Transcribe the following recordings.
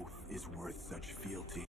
oath is worth such fealty.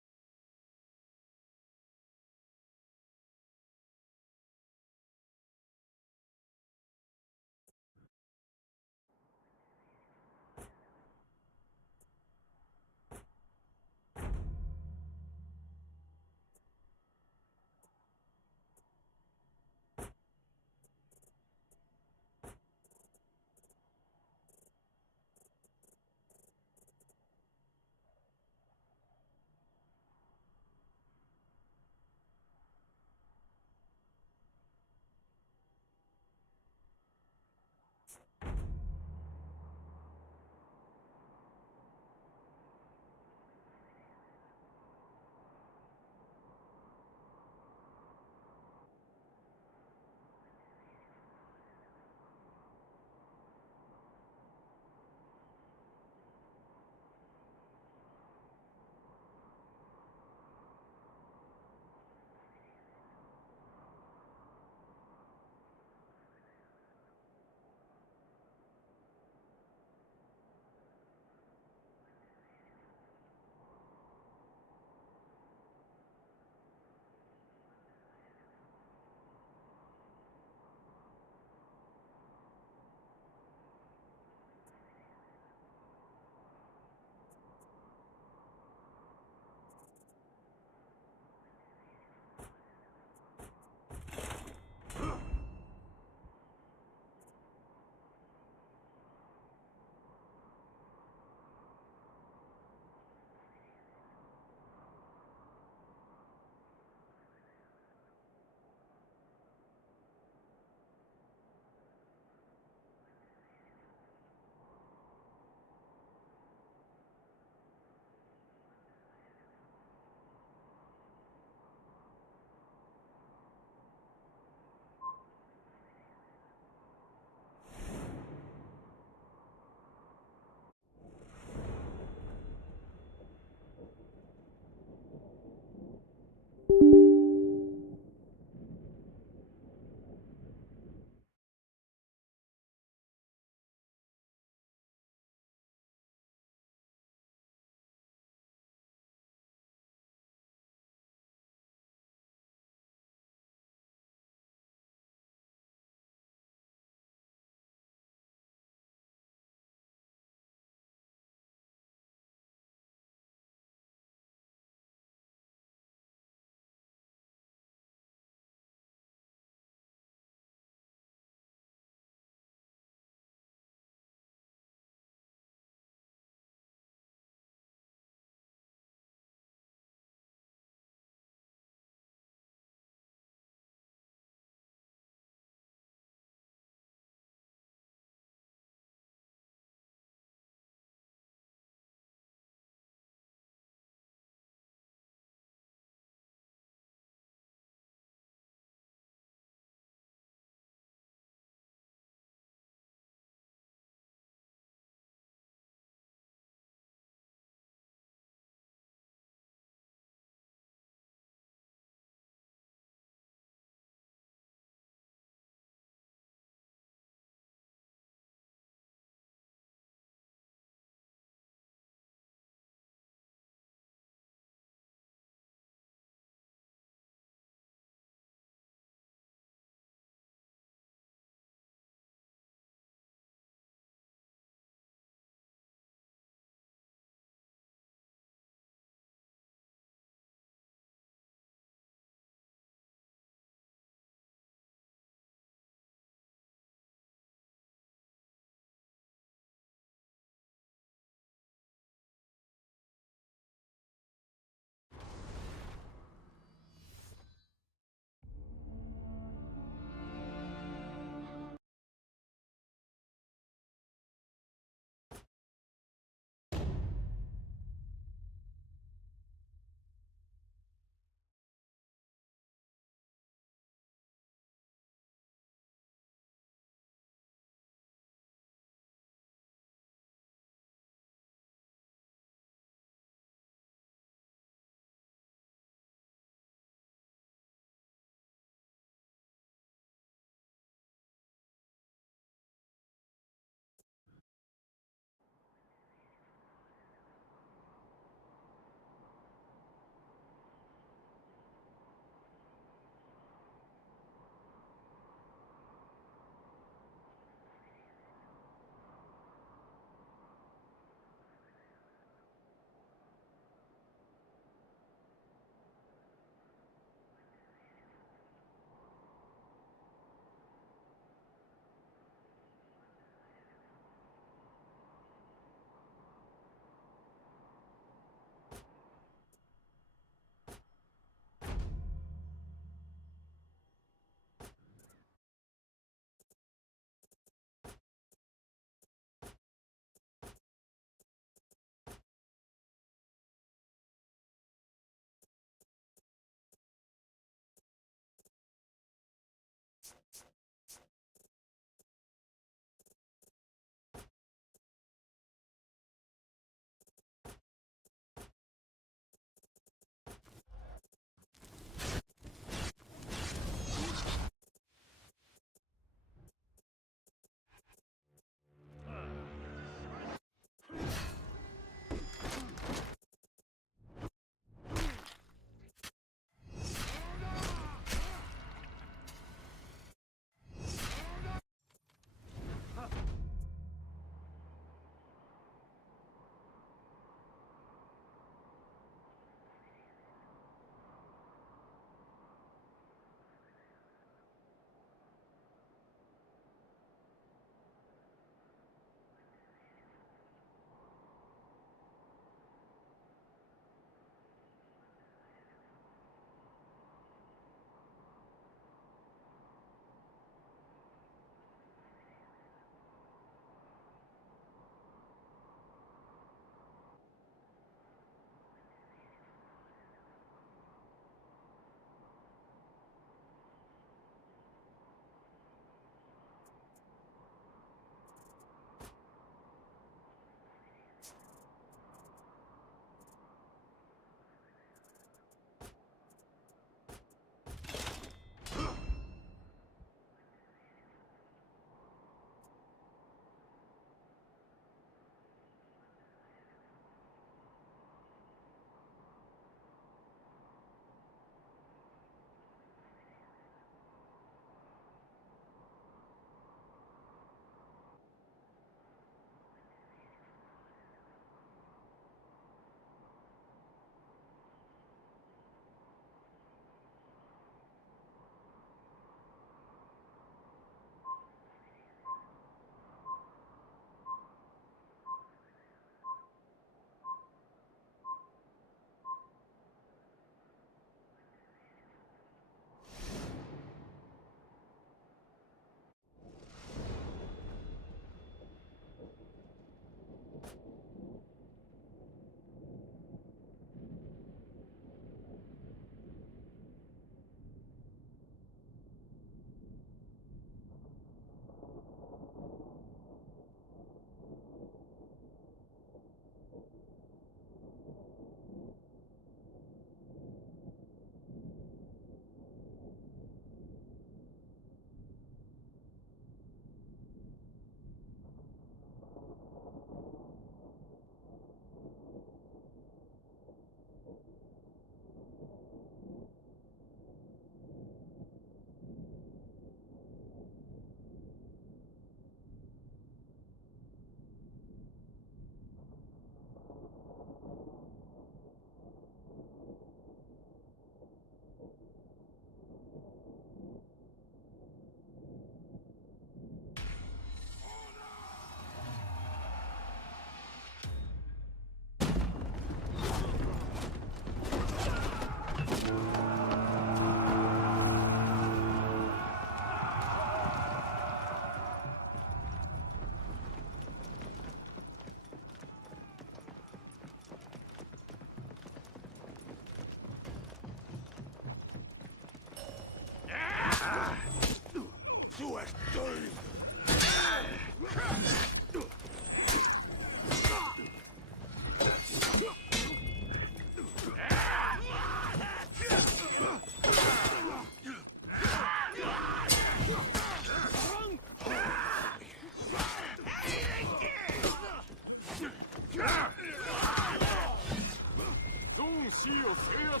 C を制圧。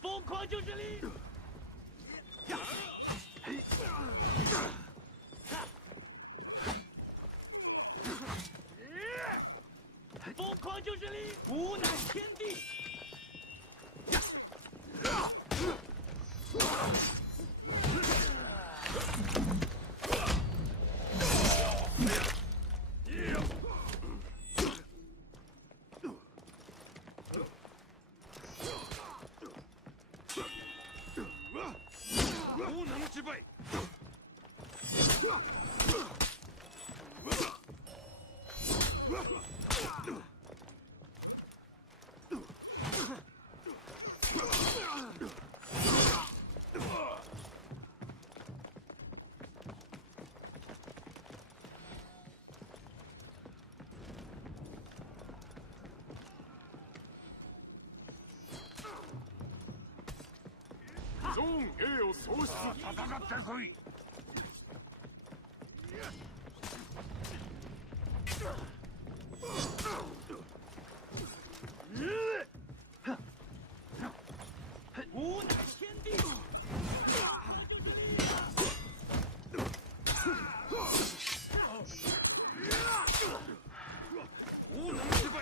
疯狂就是力！疯狂就是力，无乃天地。无能之辈。ゾーン A を喪失。戦ってこい。无乃天地。无能之辈。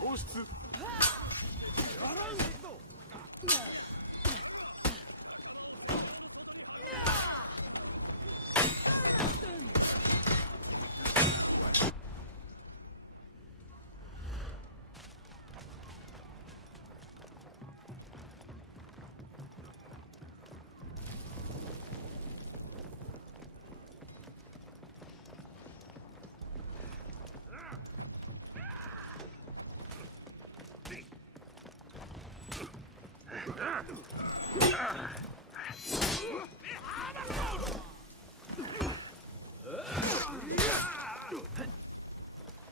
喪失。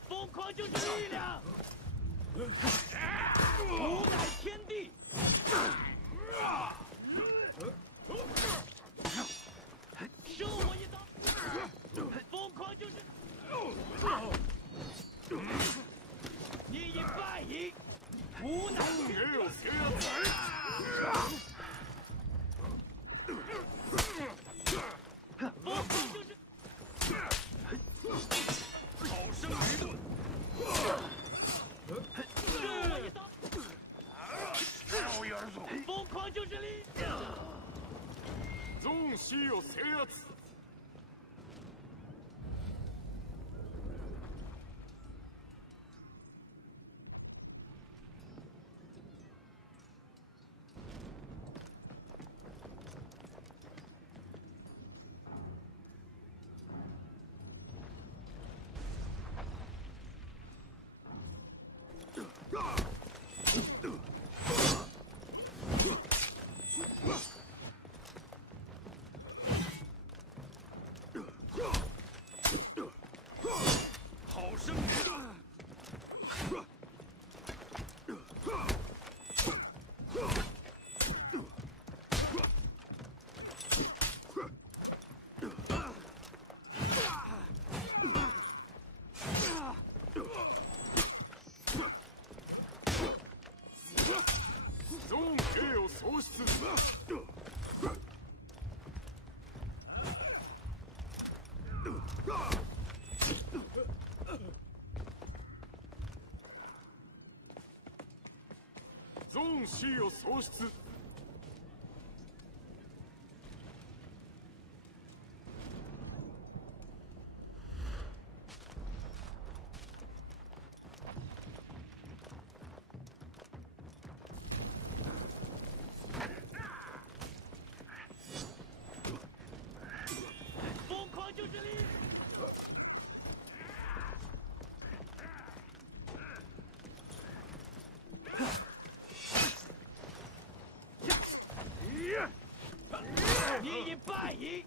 疯狂就是力量，无乃天地。受我一刀，疯狂就是，你已败矣，无乃天地。疯狂就是。好生一顿。受我一刀，疯狂就是力量。ゾーン C を制圧。好生人。ゾーン A を喪失。ゾーン C を喪失。疯狂救治力！你已败矣，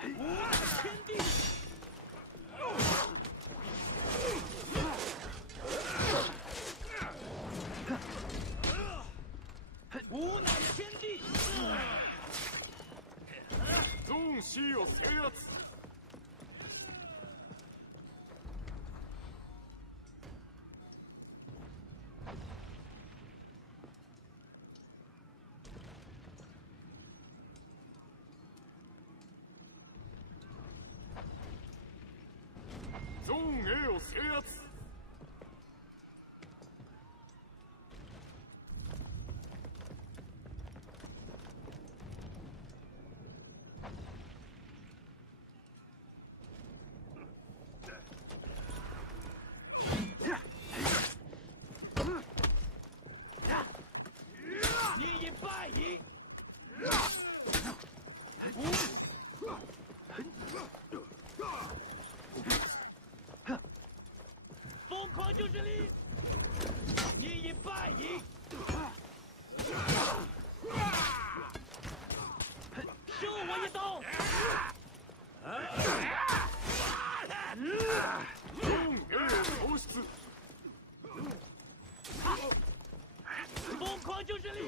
无奈天地。无奈天地。ゾーン C を制圧。ゾーン A を制圧。你已败矣，疯狂救治力！你已败矣，休我一刀！ゾーン A を喪失。疯狂救治力！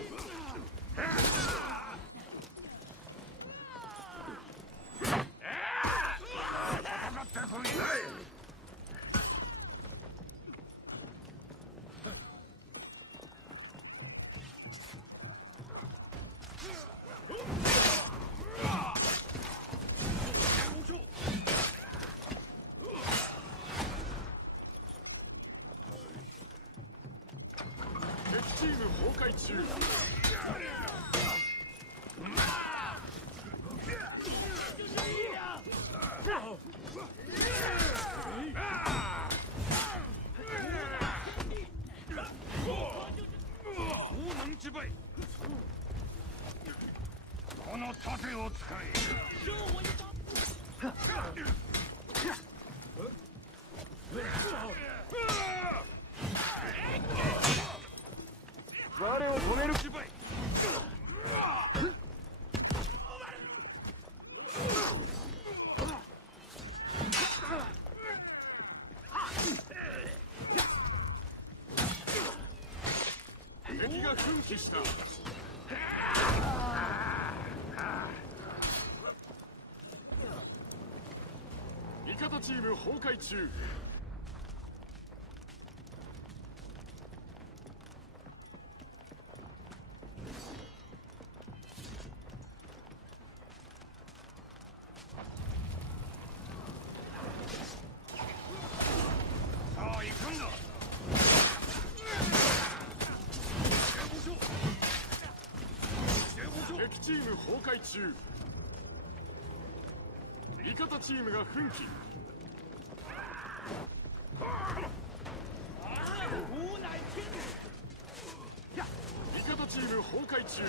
敵チーム崩壊中。無能之輩、この盾を使え。休我一刀！我を止める気輩。敵が奮起した。味方チーム崩壊中。さあ行くんだ。敵チーム崩壊中。味方チームが奮起。无乃天地！味方チーム崩壊中。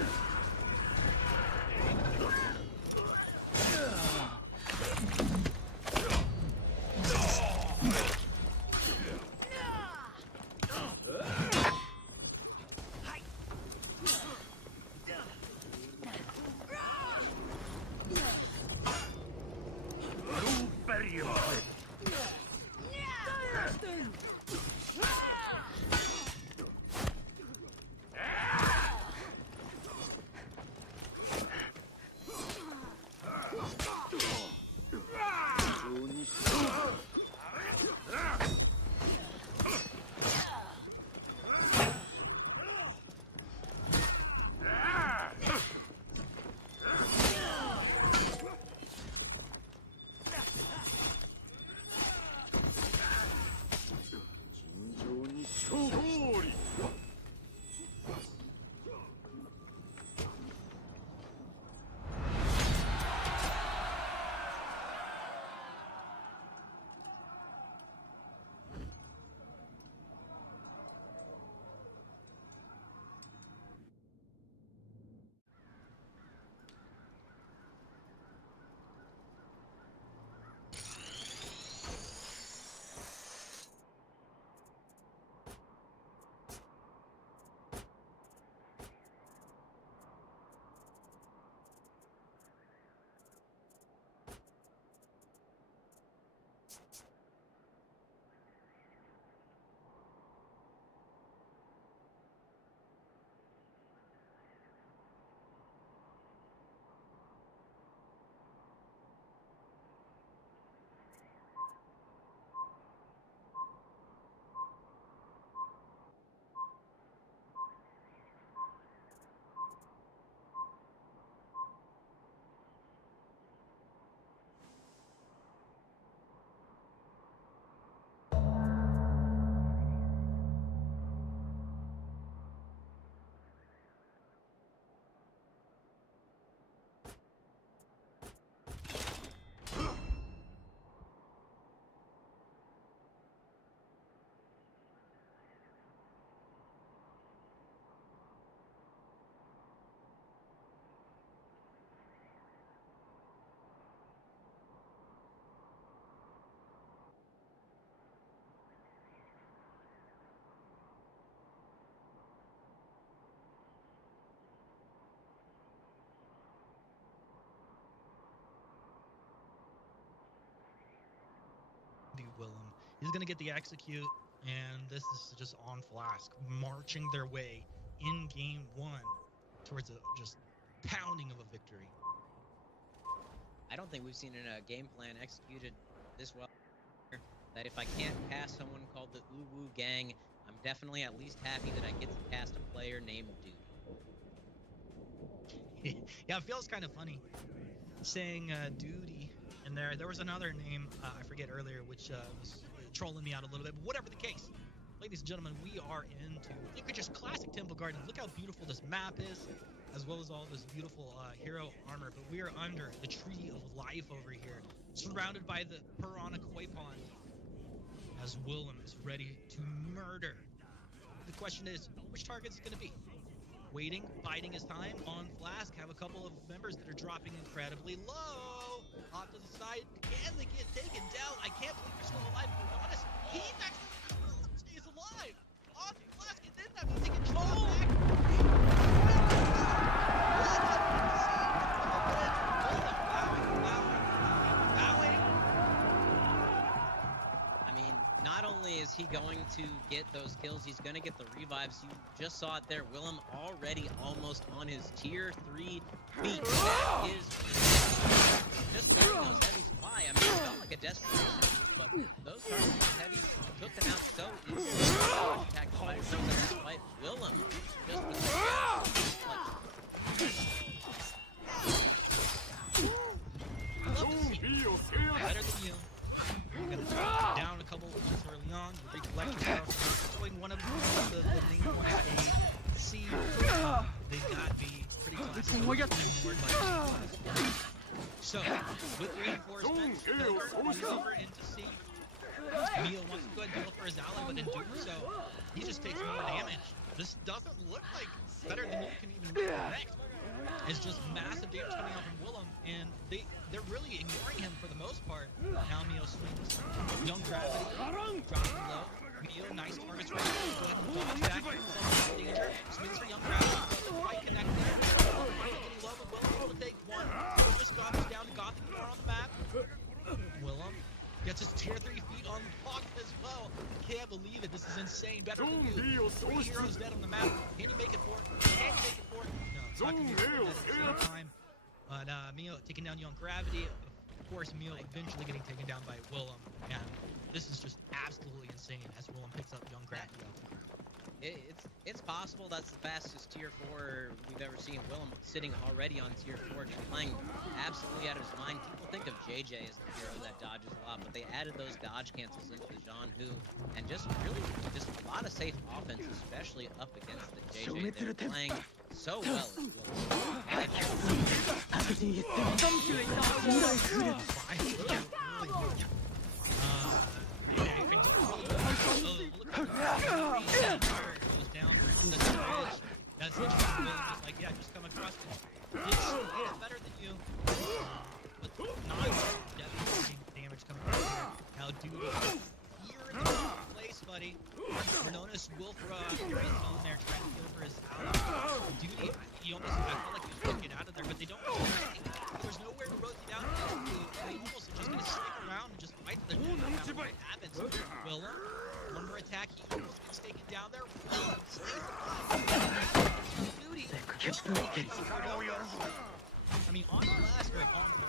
Willem. He's going to get the execute, and this is just on Flask, marching their way in game one towards a just pounding of a victory. I don't think we've seen a game plan executed this well. That if I can't cast someone called the Uwu Gang, I'm definitely at least happy that I get to cast a player named Duty. Yeah, it feels kind of funny saying Duty. And there was another name, I forget earlier, which was trolling me out a little bit. But whatever the case, ladies and gentlemen, we are into, look at just classic Temple Garden. Look how beautiful this map is, as well as all this beautiful hero armor. But we are under the Tree of Life over here, surrounded by the Piranha Koi Pond, as Willem is ready to murder. The question is, which target is it going to be? Waiting, biding his time on Flask. Have a couple of members that are dropping incredibly low. Off to the side. Can they get taken down? I can't believe they're still alive. To be honest, he actually stays alive. On Flask, and then that means he can draw back. I mean, not only is he going to get those kills, he's going to get the revives. You just saw it there. Willem already almost on his tier 3 feet. That is just letting those heavies fly. I mean, it felt like a desperation move, but those heavies took them out so easily. Attack the fight from that fight. Willem just was love to see better than you. You're gonna down a couple ones early on. You recollect yourself. Doing one of the main ones A. C. They've got to be pretty classic. So, with reinforcements, Miller moves over into C. Mio wants to go ahead and heal for his ally, but in doing so, he just takes more damage. This doesn't look like better than you can even connect. It's just massive damage coming out from Willem, and they're really ignoring him for the most part. Now Mio swings. Young Gravity, dropping low. Mio, nice targets right now. Go ahead and dodge back. Danger. Swings for Young Gravity. Doesn't quite connect there. Getting low, but Willem able to take one. Just got us down to Gothic War on the map. Willem gets Puts his tier 3 feet on lock as well. Can't believe it. This is insane. Better than you. 3 heroes dead on the map. Can you make it for it? Can you make it for it? No, it's not going to be at the same time. But Mio taking down Young Gravity. Of course, Mio eventually getting taken down by Willem. And this is just absolutely insane as Willem picks up Young Gravity off the ground. It's possible that's the fastest tier 4 we've ever seen. Willem sitting already on tier 4, just playing absolutely out of his mind. People think of JJ as the hero that dodges a lot, but they added those dodge cancels into the Jean Hu, and just really just a lot of safe offense, especially up against the JJ. They're playing so well as That's interesting. Just like, yeah, just come across it. It's better than you. But not definitely damage coming from here. Now, dude, you're in the wrong place, buddy. You're known as Wilfra. You're in there trying to kill for his ally. Duty, he almost, I felt like he was going to get out of there, but they don't do anything. There's nowhere to rotate down. They almost are just going to stick around and just fight the dude. No matter what happens. Willem, one more attack. He almost gets taken down there. Willem stays alive. Duty. I mean, on the last or on the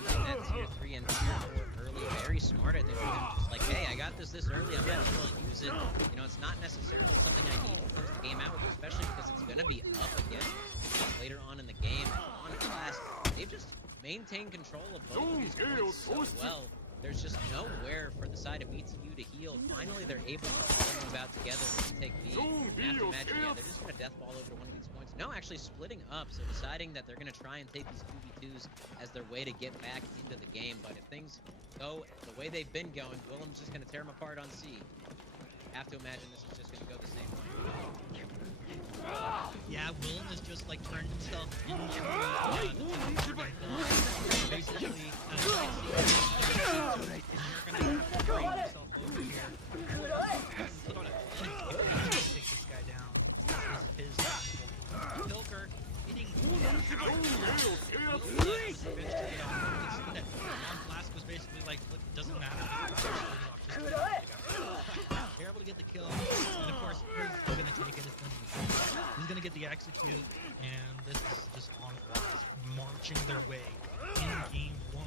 using that tier 3 and tier 4 early, very smart. I think just like, hey, I got this early, I'm gonna use it. You know, it's not necessarily something I need to close the game out with, especially because it's gonna be up again later on in the game. On class, they've just maintained control of both of these points so well. There's just nowhere for the side of BTU to heal. Finally, they're able to pull them about together and take B. You have to imagine, yeah, they're just gonna death ball over to one of these points. No, actually splitting up, so deciding that they're gonna try and take these 2v2s as their way to get back into the game. But if things go the way they've been going, Willem's just gonna tear them apart on C. Have to imagine this is just gonna go the same way. Yeah, Willem has just like turned himself into basically and you're gonna have to bring yourself over here. Put on a clinic if you take this guy down. His Pilker hitting Flask was basically like, look, it doesn't matter. They're able to get the kill, and of course, he's gonna take it. He's gonna get the execute, and this is just on Flask marching their way in game 1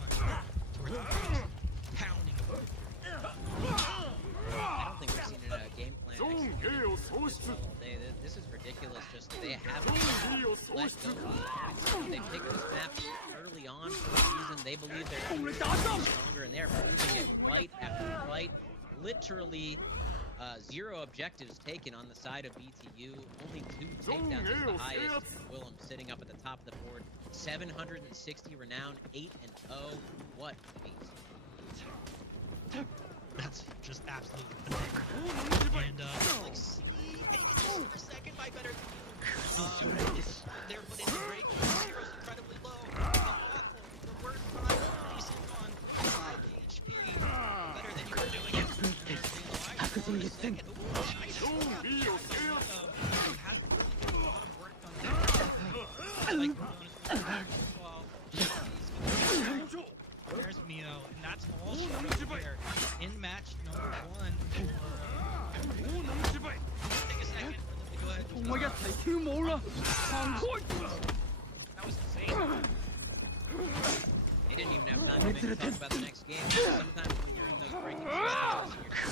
towards pounding the victory. I don't think we've seen a game plan executed all day. This is ridiculous. Just they haven't let go. They picked this map early on for a reason. They believe they're stronger, and they're proving it right after right. Literally 0 objectives taken on the side of BTU. Only 2 takedowns is the highest. Willem sitting up at the top of the board. 760 renown, 8-0. What a beast. That's just absolutely phenomenal. And like, see, taken just for a second by better than you. They're put in the break. Zero's incredibly low. Awful. The worst time. Decent on 5 HP. Better than you were doing it. There's Mio, and that's all she wrote here. In match number 1 take a second for them to go ahead that was insane. They didn't even have time to talk about the next game. Sometimes when you're in those breaking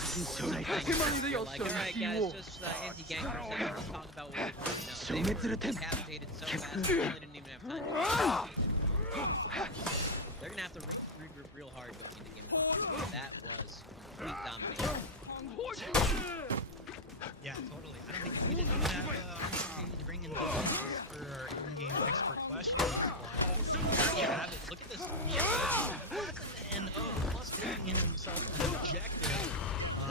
situations, you're like, alright guys, just anti-gank for a second, let's talk about what we want to know. They were decapitated so fast, they really didn't even have time to talk. They're gonna have to regroup real hard going into game 1. That was complete domination. Yeah, totally. I don't think we didn't even have opportunity to bring in for our in-game expert questions. Yeah, look at this. And plus taking in himself an objective. 2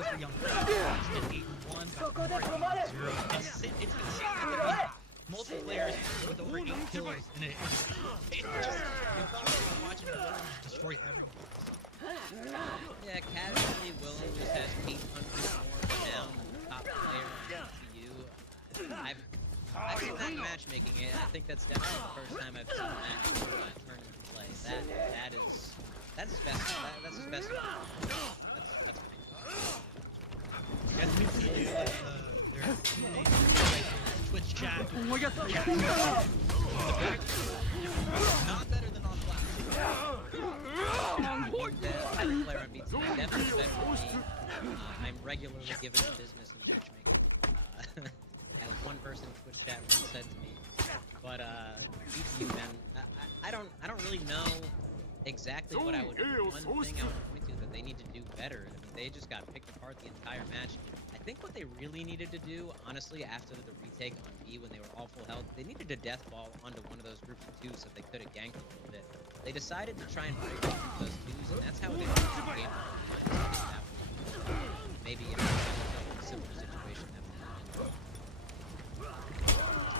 for Young He's 8-1, but 0. It's insane that multiple players with over 8 kills, and it just felt like we're watching Willem destroy everyone. Yeah, casually, Willem just has 800 more down than the top player on BTU. I've seen that in matchmaking. I think that's definitely the first time I've seen that tournament play. That is That's his best. That's his best. That's Guys, we see their Twitch chat. Not better than on Flash. As a player on BT, definitely better than me. I'm regularly given business in matchmaking. As one person in Twitch chat once said to me. But BTU, man, I don't really know exactly what I would. One thing I would point to that they need to do better. I mean, they just got picked apart the entire match. I think what they really needed to do, honestly, after the retake on B when they were all full health, they needed to death ball onto one of those groups of twos so they could have ganked a little bit. They decided to try and break up those twos, and that's how they won the game. Maybe in a similar situation.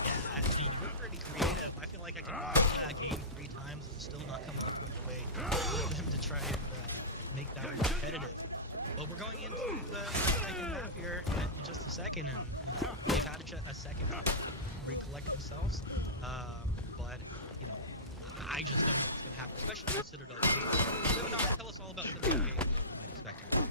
Yeah, I mean, we're pretty creative. I feel like I can watch that game 3 times and still not come up with a way for them to try and make that competitive. Well, we're going into the second half here in just a second, and they've had a second to recollect themselves. But, you know, I just don't know what's going to happen, especially with Citadel Gate. Tell us all about Citadel Gate and what we might expect here.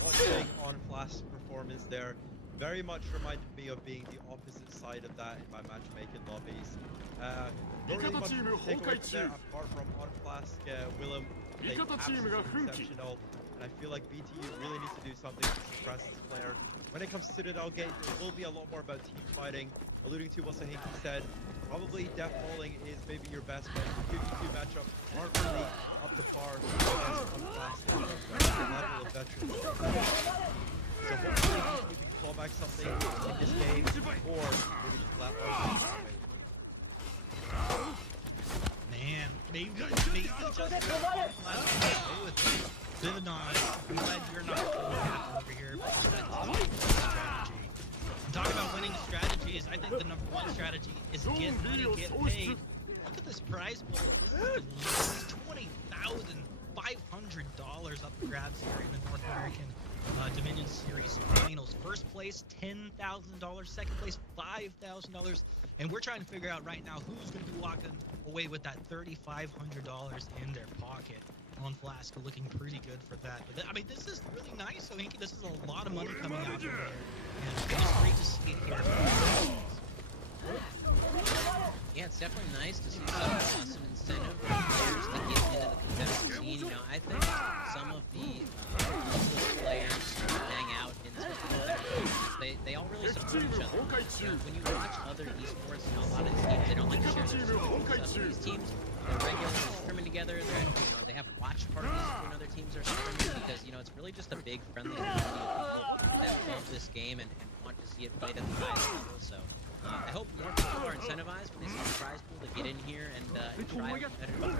Watching on Flash performance there very much reminded me of being the opposite side of that in my matchmaking lobbies. Not really much to take away from there apart from on Flask, Willem played absolutely exceptional, and I feel like BTU really needs to do something to suppress this player. When it comes to Citadel Gate, it will be a lot more about team fighting, alluding to what Sahinki said. Probably death falling is maybe your best bet. The 2v2 matchups aren't really up to par against on Flask level of veterans. So hopefully we can claw back something in this game, or maybe just let off. Man, maybe just last play with it. Vividon, I'm glad you're not over here because that's strategy. I'm talking about winning strategies. I think the #1 strategy is get money, get paid. Look at this prize pool. This is $20,500 up for grabs here in the North American Dominion Series Finals. First place, $10,000. Second place, $5,000. And we're trying to figure out right now who's going to be walking away with that $3,500 in their pocket. On Flask, looking pretty good for that. But I mean, this is really nice. So, Hinky, this is a lot of money coming out of there. And it's great to see it here. Yeah, it's definitely nice to see some incentive for players to get into the competitive scene. You know, I think some of the players who hang out in some competitive they all really support each other. You know, when you watch other esports, you know, a lot of teams, they don't like to share their secrets. These teams, they're regularly scrimming together. They have watch parties when other teams are scrimming because, you know, it's really just a big friendly community of people that love this game and want to see it played at the highest level. So I hope more people are incentivized when they see the prize pool to get in here and try out competitive.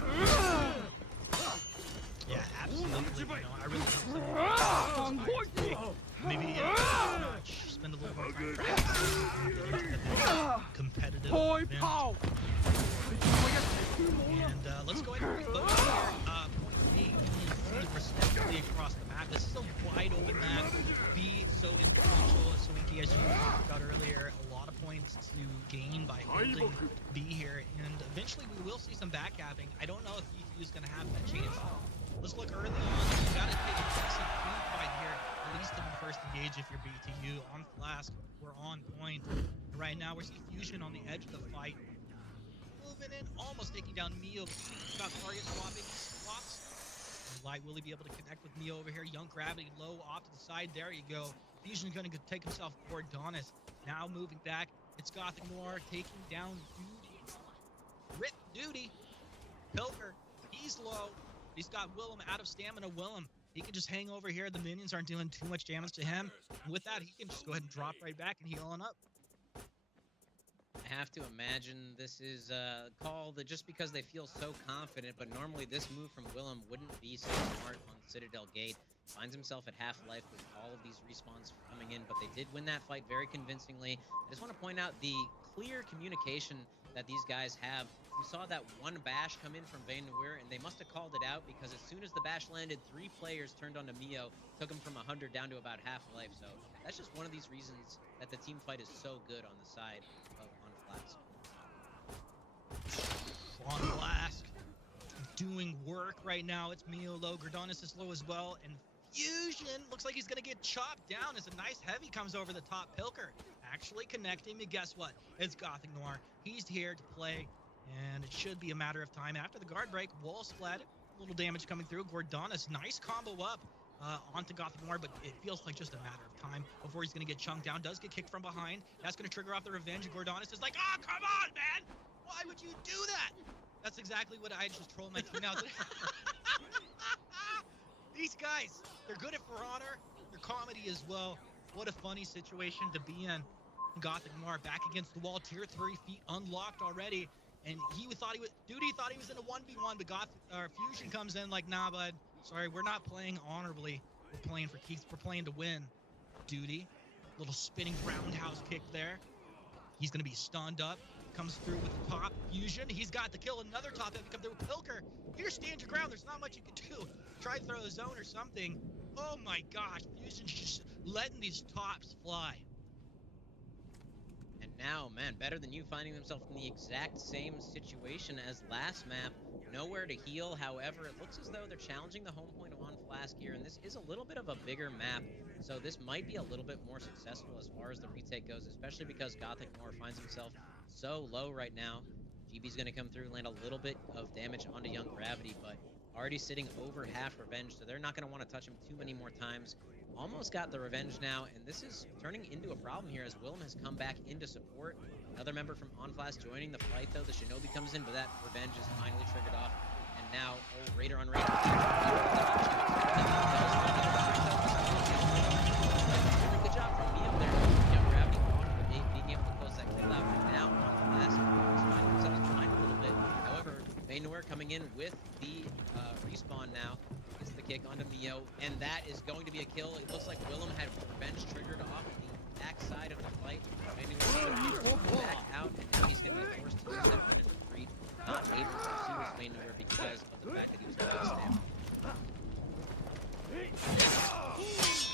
Yeah, absolutely. You know, I really hope maybe spend a little more time practicing and get into the competitive event. And let's go ahead and vote here. Point A, B, respectively across the map. This is a wide open map. B, so influential. Swinky, as you talked about earlier, a lot of points to gain by holding B here. And eventually we will see some backgapping. I don't know if BTU is going to have that chance. Let's look early on. You got to take a decent food fight here, at least in the first engage if you're BTU. On Flask, we're on point. Right now, we're seeing Fusion on the edge of the fight. Moving in, almost taking down Mio. About target swapping swaps. Light, will he be able to connect with Mio over here? Young Gravity low off to the side. There you go. Fusion's going to take himself forward. Donis now moving back. It's Gothic Noir taking down Duty. Rip Duty. Pilker, he's low. He's got Willem out of stamina. Willem, he can just hang over here. The minions aren't doing too much damage to him. And with that, he can just go ahead and drop right back and heal on up. I have to imagine this is called just because they feel so confident, but normally this move from Willem wouldn't be so smart on Citadel Gate. Finds himself at half-life with all of these respawns coming in, but they did win that fight very convincingly. I just want to point out the clear communication that these guys have. We saw that one bash come in from Vayne Nuir, and they must have called it out because as soon as the bash landed, 3 players turned onto Mio, took him from 100 down to about half-life. So that's just one of these reasons that the team fight is so good on the side of On Flask. On Flask. doing work right now. It's Mio low. Gordonis is low as well. And Fusion looks like he's going to get chopped down as a nice heavy comes over the top. Pilker actually connecting. And guess what? It's Gothic Noir. He's here to play. And it should be a matter of time. After the guard break, wall splat. A little damage coming through. Gordonis, nice combo up onto Gothic Noir. But it feels like just a matter of time before he's going to get chunked down. Does get kicked from behind. That's going to trigger off the revenge. And Gordonis is like, oh, come on, man. Why would you do that? That's exactly what I just trolled my team out. These guys, they're good at For Honor. They're comedy as well. What a funny situation to be in. Gothic Noir back against the wall. Tier 3 feet unlocked already. And he thought he was in a 1v1, but Fusion comes in like, nah, bud. Sorry, we're not playing honorably. We're playing for keeps. We're playing to win. Duty. Little spinning roundhouse kick there. He's going to be stunned up. Comes through with the top. Fusion. He's got the kill. Another top heavy come through. Pilker. You just stand your ground. There's not much you can do. Try to throw a zone or something. Oh my gosh. Fusion's just letting these tops fly. And now, man, Better Than You finding themselves in the exact same situation as last map. Nowhere to heal. However, it looks as though they're challenging the home point on Flask here, and this is a little bit of a bigger map, so this might be a little bit more successful as far as the retake goes, especially because Gothic Noir finds himself so low right now. GB's going to come through, land a little bit of damage onto Young Gravity, but already sitting over half revenge, so they're not going to want to touch him too many more times. Almost got the revenge now, and this is turning into a problem here as Willem has come back into support. Another member from OnFlash joining the fight, though. The Shinobi comes in, but that revenge is finally triggered off. And now, Raider on Raider. Good job from Mio there. Young Gravity being able to close that kill out. And now, OnFlash is finding themselves behind a little bit. However, Baynor coming in with the respawn now. Gets the kick onto Mio, and that is going to be a kill. It looks like Willem had revenge triggered off the backside of the fight. Back out, and now he's going to be forced to use that run and retreat. Not able to pursue his main maneuver because of the fact that he was out of stamina.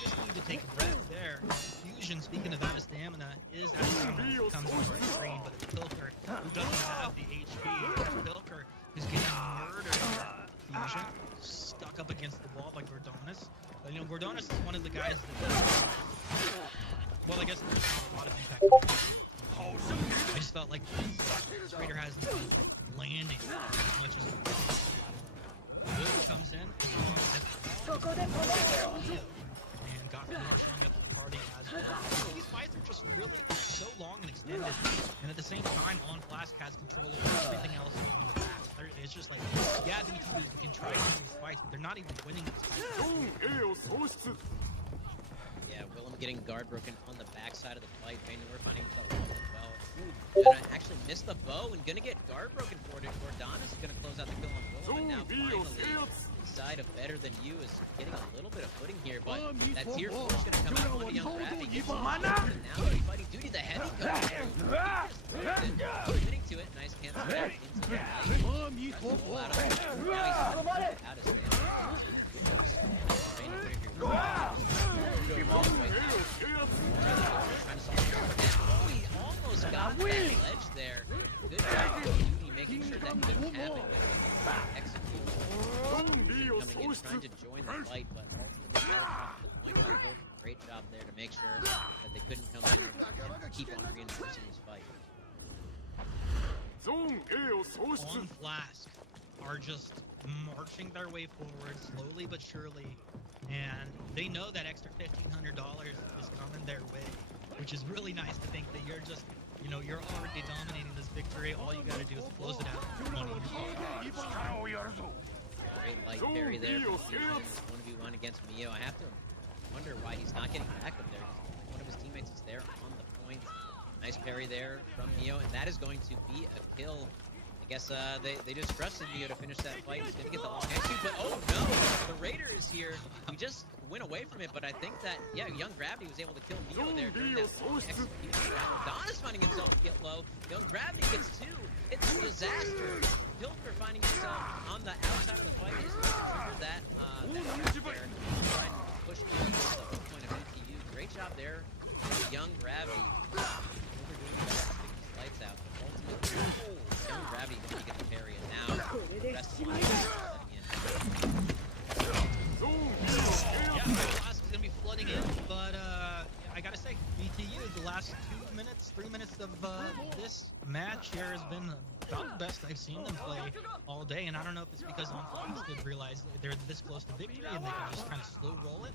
Just need to take a breath there. Fusion, speaking of out of stamina, is out of stamina. Comes over the screen, but it's Pilker who doesn't have the HP. Pilker is getting murdered. Fusion stuck up against the wall by Gordonis. You know, Gordonis is one of the guys that, well, I guess there's not a lot of impact. I just felt like this Raider hasn't been landing as much as Will comes in and Gothic Noir showing up at the party as well. These fights are just really so long and extended, and at the same time, OnFlask has control over everything else on the map. It's just like, yeah, BTUs can try to win these fights, but they're not even winning these fights. Yeah, Willem getting guard broken on the backside of the fight. Baynor finding himself off as well. Gonna actually miss the bow and gonna get guard broken for it. Gordonis is gonna close out the kill on Willem, and now finally the side of Better Than You is getting a little bit of footing here, but that tier 4 is gonna come out on Young Gravity. Gets him, and now he's fighting Duty. The heavy comes in. Committing to it. Nice cancel back into the light. Now he's out of stamina. Oh, he almost got that ledge there. Good job of Duty making sure that couldn't happen. Executed. Coming in, trying to join the fight, but ultimately held off the point by Pilker. Great job there to make sure that they couldn't come in and keep on reinforcing this fight. OnFlask are just marching their way forward slowly but surely, and they know that extra $1,500 is coming their way, which is really nice to think that you're just, you know, you're already dominating this victory. All you gotta do is close it out. Great light parry there from Fusion. 1v1 against Mio. I have to wonder why he's not getting back up there. One of his teammates is there on the point. Nice parry there from Mio, and that is going to be a kill. I guess they just trusted Mio to finish that fight. He's going to get the long execute, but oh no! The Raider is here. We just went away from it, but I think that, yeah, Young Gravity was able to kill Mio there during that long execution. Don is finding himself get low. Young Gravity gets 2. It's a disaster. Pilker finding himself on the outside of the fight. He's going to trigger that there. Try and push in the point of BTU. Great job there. Young Gravity. Overdoing that. Lights out. Ultimately, Young Gravity going to get the parry, and now the rest of the 3 minutes of this match here has been about the best I've seen them play all day, and I don't know if it's because On Flask could realize they're this close to victory and they can just kind of slow roll it.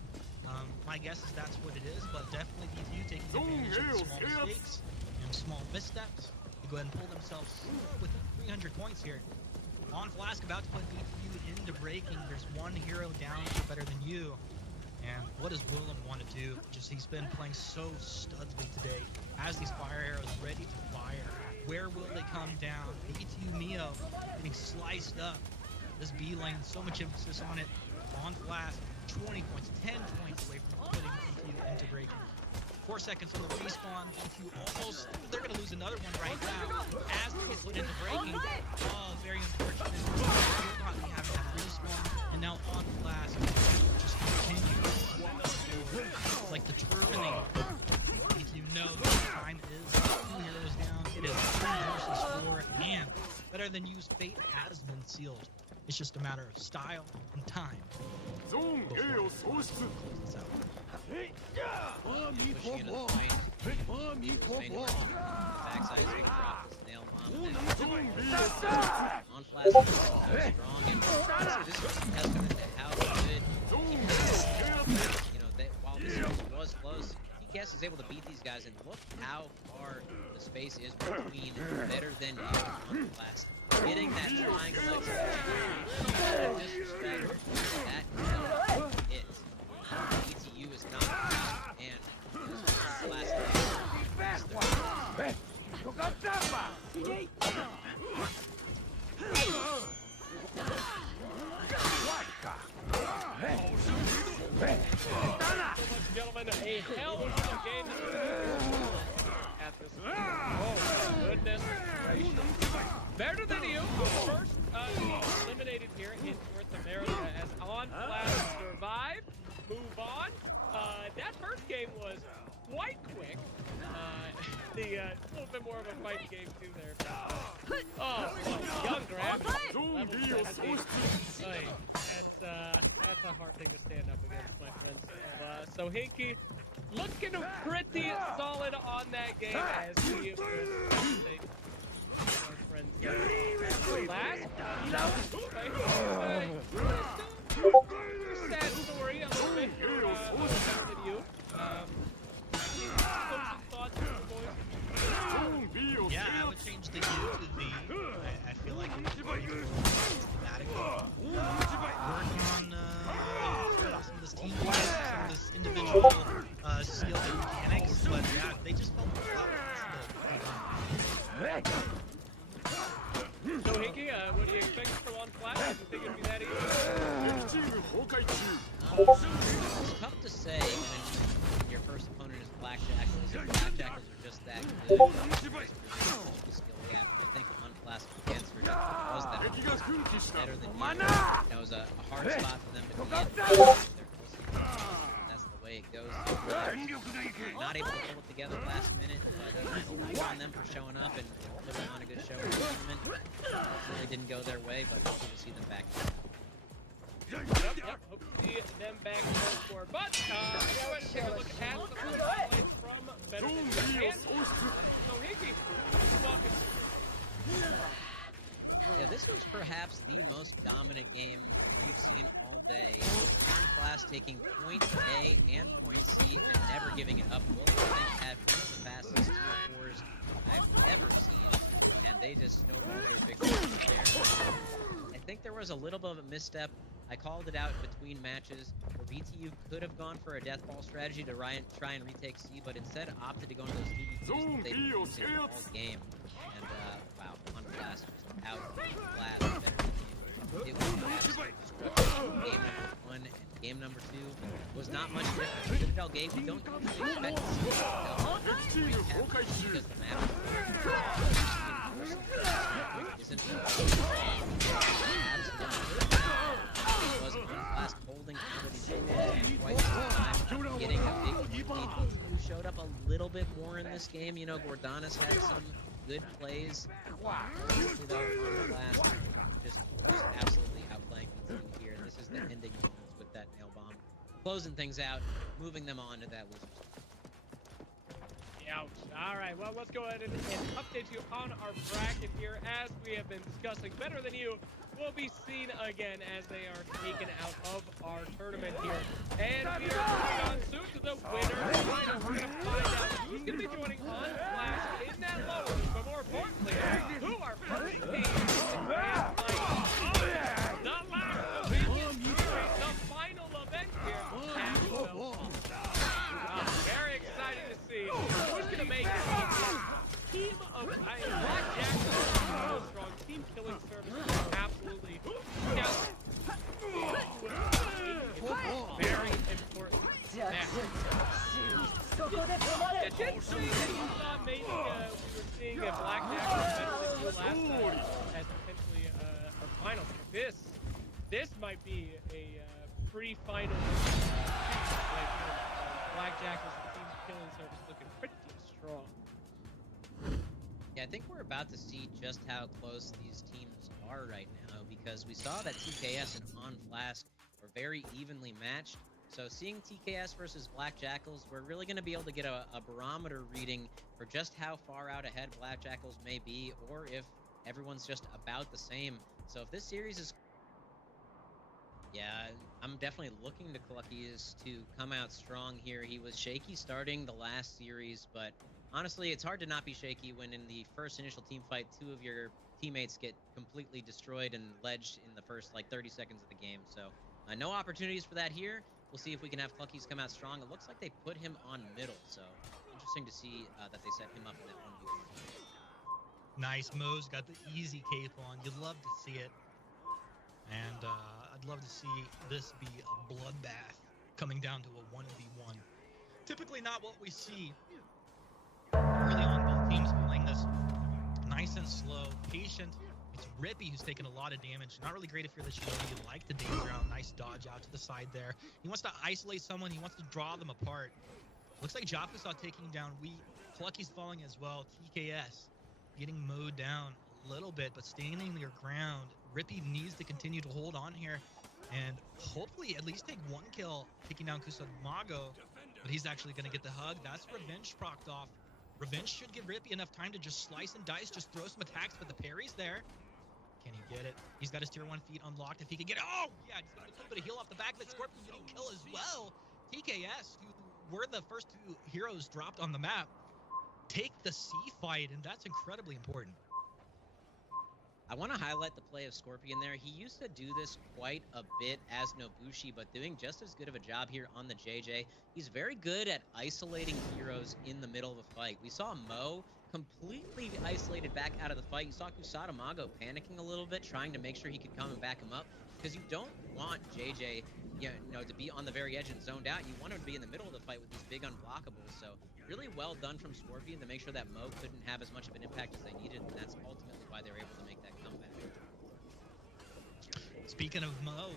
My guess is that's what it is, but definitely BTU taking advantage of the small mistakes and small missteps to go ahead and pull themselves within 300 points here. On Flask about to put BTU into breaking. There's one hero down to better than you. And what does Willem want to do? Just he's been playing so studly today. As these fire arrows ready to fire. Where will they come down? BTU Mio getting sliced up. This B lane, so much emphasis on it. On Flask, 20 points, 10 points away from putting BTU into breaking. 4 seconds on the respawn. BTU almost, they're going to lose another one right now. As they get put into breaking. Oh, very unfortunate. Still not having that respawn. And now On Flask just continue. Like the Terminator. You know the time is 2 heroes down. It is 3 versus 4, and better than used fate has been sealed. It's just a matter of style and time. Zone A を喪失。 Pushing into the point. Backside is going to drop this nail bomb. On Flask is so strong, and honestly, this is a testament to how good while this was close, Guess is able to beat these guys, and look how far the space is between better than you on Flask. Getting that triangle disrespect, that hits. ETU is not and Flask Gentlemen, a hell of a game at this point. Oh, goodness gracious. Better than you. First eliminated here in North America as On Flask survive, move on. That first game was quite quick. A little bit more of a fight game too there. Oh, young grab. That's a hard thing to stand up against, my friends. So Hinky looking pretty solid on that game as he was last. Sad story a little bit than you. Yeah, I would change the U to the. I feel like it's very work on some of this team, some of this individual skill and mechanics, but yeah, they just felt So Hinky, what do you expect from On Flask? Do you think it'd be that easy? It's tough to say when your first opponent is Blackjackals. If Blackjackals are just that good, skill gap. I think On Flask against her was that better than you. That was a hard spot for them to be in. That's the way it goes. Not able to pull it together last minute, but good on them for showing up and putting on a good show in the tournament. Really didn't go their way, but hopefully we'll see them back. Yep, hope to see them back once more. But, let's go ahead and take a look at some of the highlights from Better Than You. So, Hinky, walk us through. Yeah, this was perhaps the most dominant game we've seen all day. On Flask taking point A and point C and never giving it up. Will, I think, had one of the fastest 2-4s I've ever seen, and they just snowballed their victory from there. I think there was a little bit of a misstep. I called it out between matches where BTU could have gone for a death ball strategy to try and retake C, but instead opted to go into those DBTs that they've been using all game. And wow, On Flask just outclassed better than you. It was an absolute destruction. Game number 1 and game number 2 was not much different. Citadel gave, we don't usually expect to see Citadel because the map isn't was On Flask holding quite some time, getting a big lead. Who showed up a little bit more in this game. You know, Gordonis had some good plays. Honestly, though, On Flask just absolutely outplaying BTU here. And this is the ending moments with that nail bomb. Closing things out, moving them on to that loser's. Ouch. All right, well, let's go ahead and update you on our bracket here. As we have been discussing, Better Than You will be seen again as they are taken out of our tournament here. And we are moving on soon to the winner. We're going to find out who's going to be joining on Flash in that lower, but more importantly, who our first team is. The last Dominion Series, the final event here at very exciting to see who's going to make it. Team of Blackjack, so strong. Team killing service, absolutely. Very important. It did say that you thought maybe we were seeing a Blackjack last as potentially a final. This might be a pre-final. Blackjack is the team killing service looking pretty strong. Yeah, I think we're about to see just how close these teams are right now, because we saw that TKS and On Flask were very evenly matched. So seeing TKS versus Black Jackals, we're really going to be able to get a barometer reading for just how far out ahead Black Jackals may be, or if everyone's just about the same. So if this series is... Yeah, I'm definitely looking to Cluckies to come out strong here. He was shaky starting the last series, but honestly, it's hard to not be shaky when in the first initial team fight, 2 of your teammates get completely destroyed and ledged in the first, 30 seconds of the game. So no opportunities for that here. We'll see if we can have Cluckies come out strong. It looks like they put him on middle, so interesting to see that they set him up in that 1v1. Nice. Mo's got the easy cape on. You'd love to see it. And I'd love to see this be a bloodbath coming down to a 1v1. Typically not what we see early on. Both teams playing this nice and slow, patient. It's Rippy who's taking a lot of damage. Not really great if you're the Shinobi. You like the dance around. Nice dodge out to the side there. He wants to isolate someone. He wants to draw them apart. Looks like Jafusa taking down Wheat. Clucky's falling as well. TKS getting mowed down a little bit, but standing their ground. Rippy needs to continue to hold on here and hopefully at least take 1 kill taking down Kusamago, but he's actually going to get the hug. That's Revenge procced off. Revenge should give Rippy enough time to just slice and dice, just throw some attacks, but the parry's there. Can he get it? He's got his tier 1 feet unlocked. If he can get it, oh yeah, he's got a little bit of heal off the back of it. Scorpion getting kill as well. TKS, who were the first 2 heroes dropped on the map, take the C fight, and that's incredibly important. I want to highlight the play of Scorpion there. He used to do this quite a bit as Nobushi, but doing just as good of a job here on the JJ. He's very good at isolating heroes in the middle of a fight. We saw Mo completely isolated back out of the fight. You saw Kusamago panicking a little bit, trying to make sure he could come and back him up, because you don't want JJ to be on the very edge and zoned out. You want him to be in the middle of the fight with these big unblockables. So really well done from Scorpion to make sure that Mo couldn't have as much of an impact as they needed, and that's ultimately why they were able to make that comeback. Speaking of Mo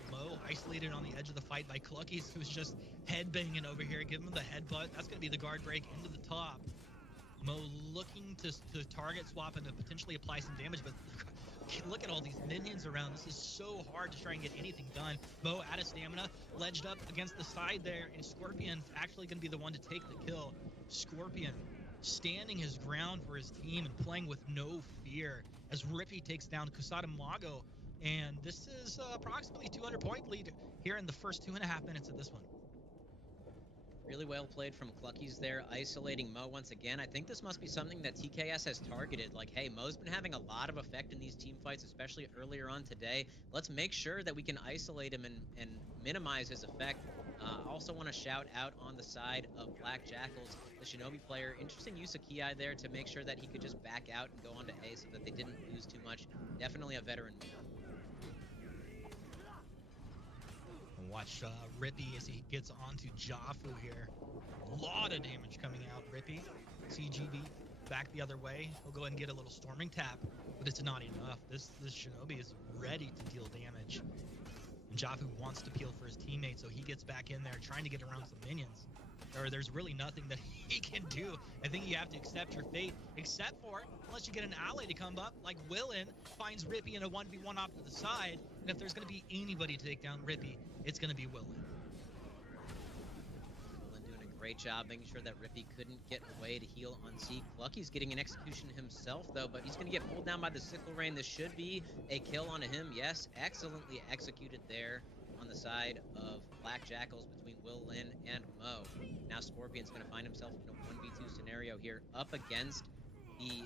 isolated on the edge of the fight by Cluckies, who's just headbanging over here. Give him the headbutt. That's going to be the guard break into the top. Mo looking to target swap and to potentially apply some damage, but look at all these minions around. This is so hard to try and get anything done. Mo out of stamina, ledged up against the side there, and Scorpion's actually going to be the one to take the kill. Scorpion standing his ground for his team and playing with no fear as Rippy takes down Kusamago. And this is approximately 200-point lead here in the first 2.5 minutes of this one. Really well played from Cluckies there, isolating Mo once again. I think this must be something that TKS has targeted. Like, hey, Mo's been having a lot of effect in these team fights, especially earlier on today. Let's make sure that we can isolate him and minimize his effect. Also want to shout out on the side of Black Jackals, the Shinobi player. Interesting use of Ki there to make sure that he could just back out and go on to A so that they didn't lose too much. Definitely a veteran move. Watch Rippy as he gets onto Jafu here. A lot of damage coming out. Rippy, CGB back the other way. He'll go ahead and get a little storming tap, but it's not enough. This Shinobi is ready to deal damage. And Jafu wants to peel for his teammate, so he gets back in there trying to get around some minions. There's really nothing that he can do. I think you have to accept your fate, except for unless you get an ally to come up, like Willin finds Rippy in a 1v1 off to the side, and if there's going to be anybody to take down Rippy, it's going to be Willin. Willin doing a great great job making sure that Rippy couldn't get away to heal on C. Clucky's getting an execution himself, though, but he's going to get pulled down by the Sickle Rain. This should be a kill on him. Yes, excellently executed there on the side of Black Jackals between Will Lin and Mo. Now Scorpion's going to find himself in a 1v2 scenario here up against the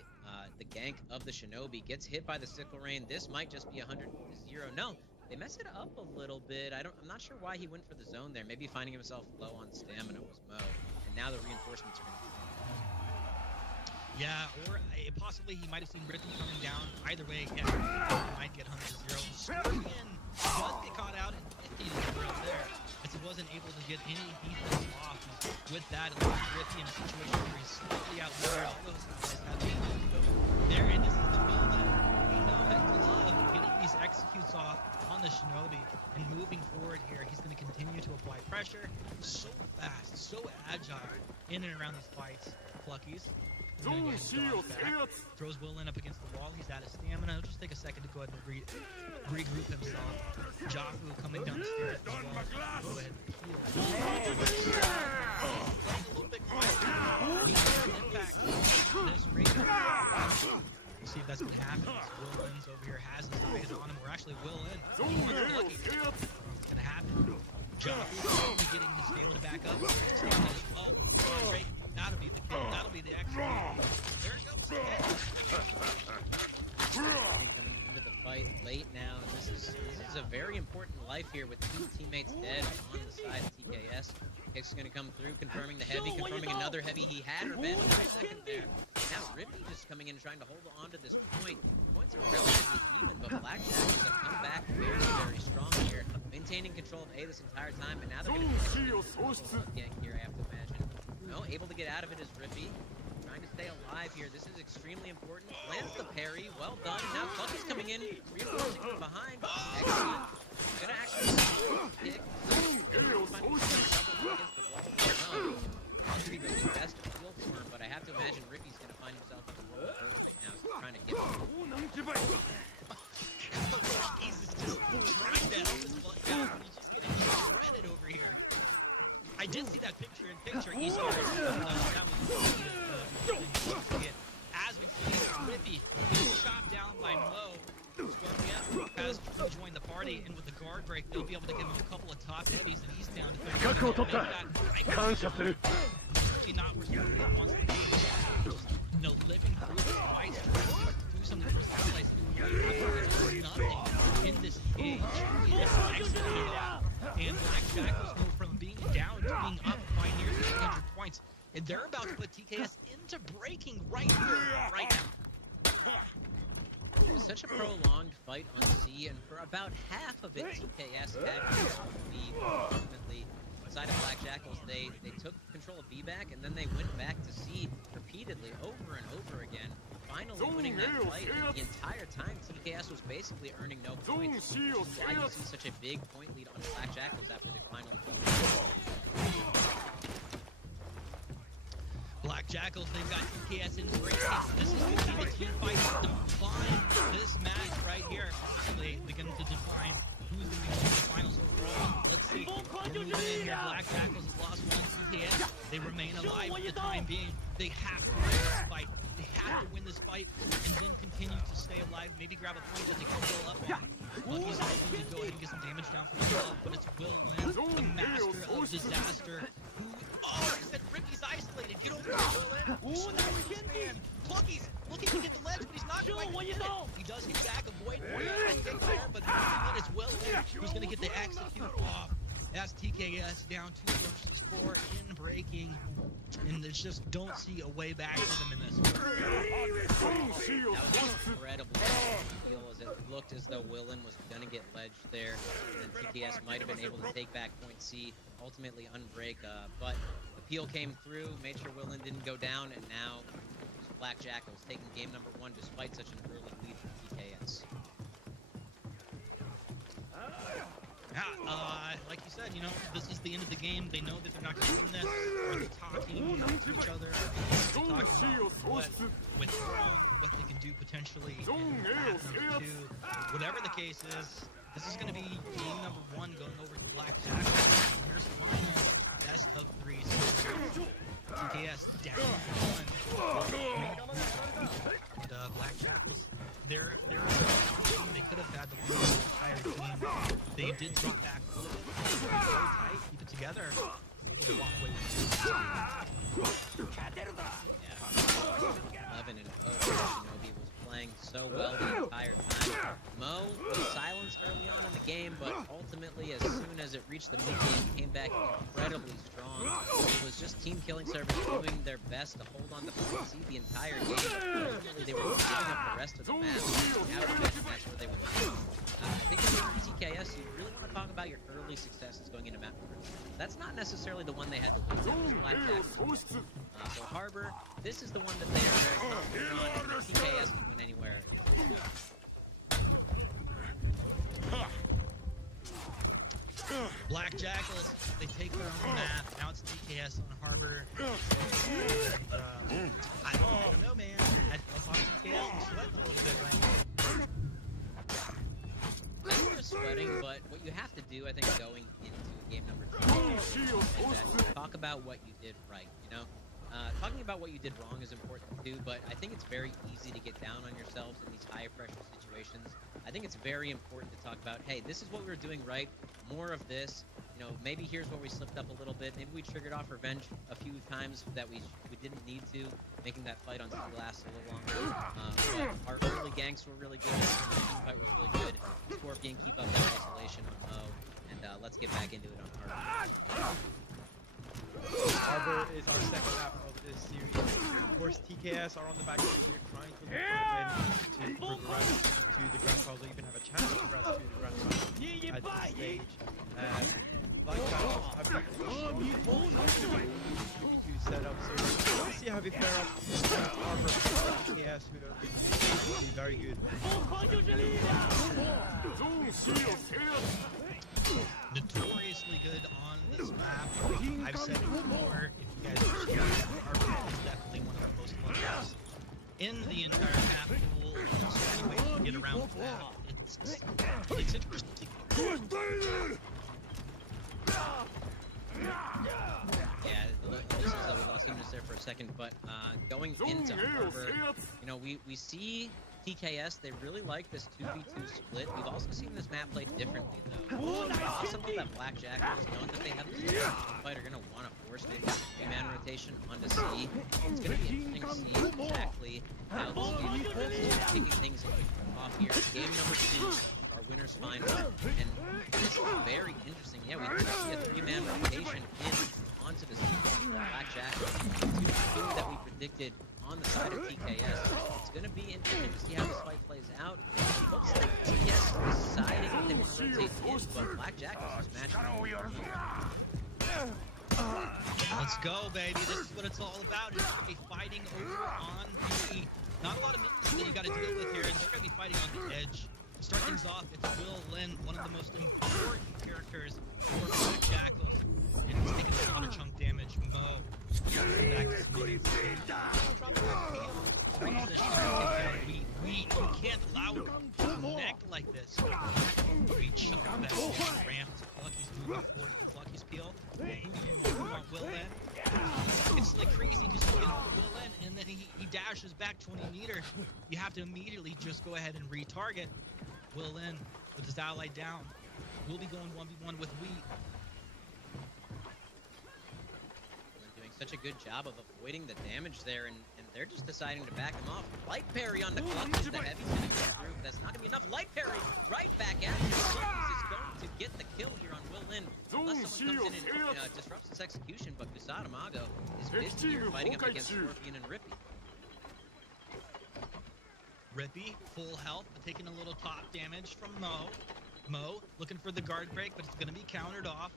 gank of the Shinobi. Gets hit by the Sickle Rain. This might just be 100-0. No, they mess it up a little bit. I'm not sure why he went for the zone there. Maybe finding himself low on stamina was Mo. And now the reinforcements are going to come. Yeah, or possibly he might have seen Rippy coming down. Either way, yeah, he might get 100-0. Scorpion does get caught out and 50 to the grill there, as he wasn't able to get any defense off. And with that, it leaves Rippy in a situation where he's slightly outnumbered. All those guys have to go there, and this is the build that we know that love getting these executes off on the Shinobi and moving forward here. He's going to continue to apply pressure. So fast, so agile in and around these fights. Cluckies. Throws Will Lin up against the wall. He's out of stamina. It'll just take a second to go ahead and regroup himself. Jafu coming down the stairs as well. Go ahead and heal. A little bit quiet. Impact this Raider. We'll see if that's going to happen. Will Lin's over here has his eyes on him. We're actually Will Lin. Lucky. It's going to happen. Jafu getting his stamina back up. Stamina as well. Great. That'll be the kill. That'll be the extra. There it goes. Coming into the fight late now. This is a very important life here with two teammates dead on the side of TKS. Kick's gonna come through, confirming the heavy, confirming another heavy. He had revenge for a second there. Now Rippy just coming in, trying to hold on to this point. Points are relatively even, but Black Jackals have come back very, very strong here, maintaining control of A this entire time, and now they're gonna get here, I have to imagine. No, able to get out of it is Rippy. Trying to stay alive here. This is extremely important. Lands the parry. Well done. Now Clucky's coming in, reinforcing from behind. Excellent. Gonna actually kick. Against the wall. Not to be the best field for him, but I have to imagine Rippy's gonna find himself in the role first right now. He's trying to get He's just trying to help his butt down. He's just getting shredded over here. I did see that picture Easter. That was as we see Rippy is shot down by Mo. Scorpion has rejoined the party, and with the guard break, they'll be able to give him a couple of top heavies, and he's down to 30. Really not where Scorpion wants to be. Just, living through this fight, through some of those allies that absolutely nothing in this cage. It's executed out. And Black Jackals go from being down to being up by nearly 300 points. And they're about to put TKS into breaking right here, right now. It was such a prolonged fight on C, and for about half of it, TKS had the ultimately side of Black Jackals. They took control of B back, and then they went back to C repeatedly, over and over again. Finally winning that fight, and the entire time TKS was basically earning no points. Which is why you see such a big point lead on Black Jackals after they finally fell. Black Jackals, they've got TKS in the race. This is going to be the team fight to define this match right here. They begin to define who's going to be in the finals overall. Let's see. We're moving in here. Black Jackals has lost one. TKS, they remain alive for the time being. They have to win this fight. They have to win this fight and then continue to stay alive. Maybe grab a point that they can fill up on. Lucky's able to go ahead and get some damage down from himself, but it's Will Lin, the master of disaster, who... Oh, he said Rippy's isolated. Get over there, Will Lin. Sniper this man. Clucky's looking to get the ledge, but he's not quite get it. He does get back, avoid there, but it's Will Lin who's going to get the execute off. That's TKS down 2 versus 4 in breaking. And there's just don't see a way back for them in this. That was an incredible feel as it looked as though Willin was going to get ledged there. And then TKS might have been able to take back point C, ultimately unbreak. But the peel came through, made sure Willin didn't go down, and now Black Jackals taking game number 1 despite such an early lead for TKS. Like you said, this is the end of the game. They know that they're not going to win this. Are they talking to each other? Are they talking about what went wrong, what they can do potentially in path number 2? Whatever the case is, this is going to be game number 1 going over to Black Jackals. Here's the final best of 3. So they're a team. They could have had the lead of the entire team. They did drop back a little bit. They were so tight, keep it together, and able to walk away with it. Yeah. 11 and 0. Shinobi was playing so well the entire time. Mo was silenced early on in the game, but ultimately, as soon as it reached the mid-game, came back incredibly strong. It was just Team Killing Service doing their best to hold on to point C the entire game. Ultimately, they were giving up the rest of the map. That's where they went. I think if you're TKS, you really want to talk about your early successes going into map number 2. That's not necessarily the one they had to win. That was Blackjack. So Harbor, this is the one that they are very confident on, and TKS can win anywhere. Black Jackals, they take their own map. Now it's TKS on Harbor. I don't know, man. I thought TKS was sweating a little bit right now. They were sweating, but what you have to do, I think, going into game number 2 is talk about what you did right, you know? Talking about what you did wrong is important too, but I think it's very easy to get down on yourselves in these high-pressure situations. I think it's very important to talk about, hey, this is what we were doing right, more of this. You know, maybe here's where we slipped up a little bit. Maybe we triggered off revenge a few times that we didn't need to, making that fight on Sea last a little longer. But our early ganks were really good. The team fight was really good. Scorpion, keep up that isolation on Mo, and let's get back into it on Harbor. Harbor is our second map of this series. Of course, TKS are on the back foot here, trying to look for a win to progress to the grand finals, or even have a chance to progress to the grand finals at this stage. Black Jackals have been 2v2 set up, so we'll see how we fare up against Harbor and TKS, who have been very good. Notoriously good on this map. I've said it before. If you guys are serious, Harbor is definitely one of the most fun maps in the entire map pool. There's so many ways to get around the map. It's interesting. Yeah, this is we lost Eunice there for a second, but going into Harbor, you know, we see TKS, they really like this 2v2 split. We've also seen this map played differently, though. Something that Black Jackals, knowing that they have this fight, are going to want to force maybe a 3-man rotation onto C. It's going to be interesting to see exactly how this is taking things off here. Game number 2, our winner's final, and this is very interesting. Yeah, we see a 3-man rotation onto this Black Jackals. 2v2 that we predicted on the side of TKS. It's going to be interesting to see how this fight plays out. It looks like TKS deciding that they want to rotate in, but Black Jackals is matching. Let's go, baby. This is what it's all about. It's going to be fighting over on B. Not a lot of minions that you got to deal with here, and they're going to be fighting on the edge. To start things off, it's Will Lin, one of the most important characters for Black Jackals. And he's taking a lot of chunk damage. Mo. Back to Smith. We can't allow him to connect like this. We chunk back to the ramp. Lucky's moving forward with Lucky's peel. Who want Will in? It's like crazy because you get all the Will in and then he dashes back 20 meters. You have to immediately just go ahead and retarget Will in with his ally down. We'll be going 1v1 with Wheat. Such a good job of avoiding the damage there, and they're just deciding to back him off. Light parry on the Cluckies, the heavy's gonna go through. That's not gonna be enough. Light parry right back at him. Cluckies is going to get the kill here on Will Lin. Unless someone comes in and disrupts his execution, but Kusaramago is busy here fighting up against Scorpion and Rippy. Rippy, full health, but taking a little top damage from Mo. Mo looking for the guard break, but it's gonna be countered off.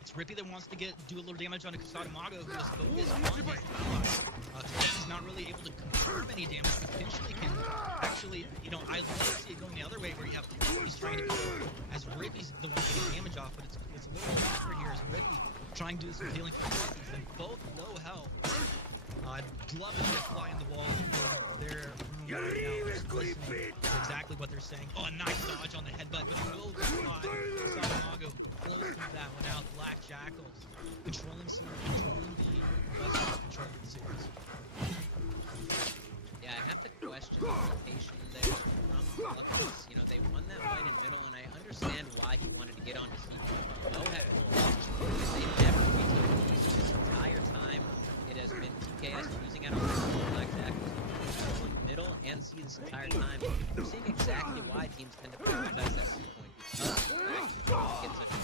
It's Rippy that wants to do a little damage on Kusaramago, who is focused on his ally. He's not really able to confirm any damage, potentially can actually, you know, I love to see it going the other way where you have Rippy's trying to go as Rippy's the one getting damage off, but it's a little tougher here as Rippy trying to do some healing for Cluckies, and both low health. I'd love to see a fly in the wall for their room right now, just listening to exactly what they're saying. Oh, a nice dodge on the headbutt, but it will spot Kusaramago close to that one out. Black Jackals controlling C, controlling B, Western controlling the series. Yeah, I have to question the rotation there from Lucky's. You know, they won that fight in middle, and I understand why he wanted to get onto CP, but Mo had full options. They never retook these this entire time. It has been TKS losing out on Black Jackals on middle and C this entire time. We're seeing exactly why teams tend to prioritize that C point because they get such a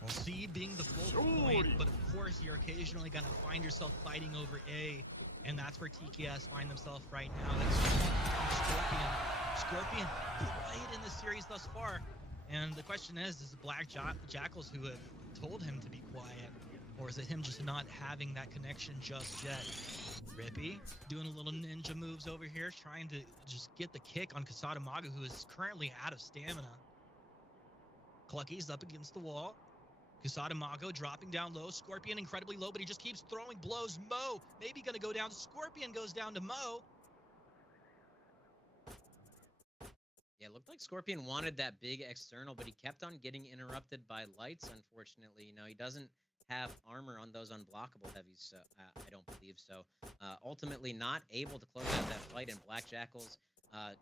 Well, C being the focal point, but of course you're occasionally going to find yourself fighting over A, and that's where TKS find themselves right now. That's Scorpion. Scorpion quiet in this series thus far, and the question is it Black Jackals who have told him to be quiet, or is it him just not having that connection just yet? Rippy doing a little ninja moves over here, trying to just get the kick on Kasatamaga, who is currently out of stamina. Clucky's up against the wall. Kusatamago dropping down low. Scorpion incredibly low, but he just keeps throwing blows. Mo maybe going to go down. Scorpion goes down to Mo. Yeah, it looked like Scorpion wanted that big external, but he kept on getting interrupted by lights, unfortunately. You know, he doesn't have armor on those unblockable heavies, I don't believe so. Ultimately not able to close out that fight, and Black Jackals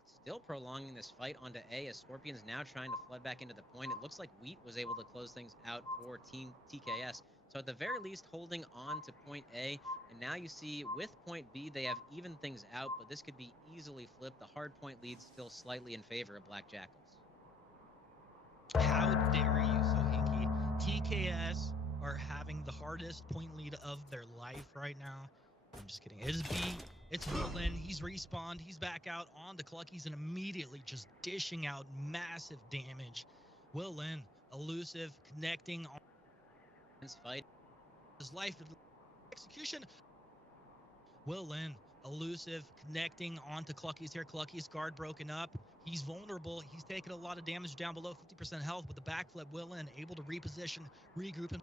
still prolonging this fight onto A as Scorpion's now trying to flood back into the point. It looks like Wheat was able to close things out for Team TKS. So at the very least, holding on to point A. And now you see with point B, they have evened things out, but this could be easily flipped. The hard point lead's still slightly in favor of Black Jackals. How dare you, Sohinki? TKS are having the hardest point lead of their life right now. I'm just kidding. It is B. It's Willin. He's respawned. He's back out on the Cluckies and immediately just dishing out massive damage. Willin, elusive, connecting on This fight. his life. Execution. Willin, elusive, connecting onto Cluckies here. Cluckies guard broken up. He's vulnerable. He's taking a lot of damage down below 50% health with the backflip. Willin able to reposition, regroup, and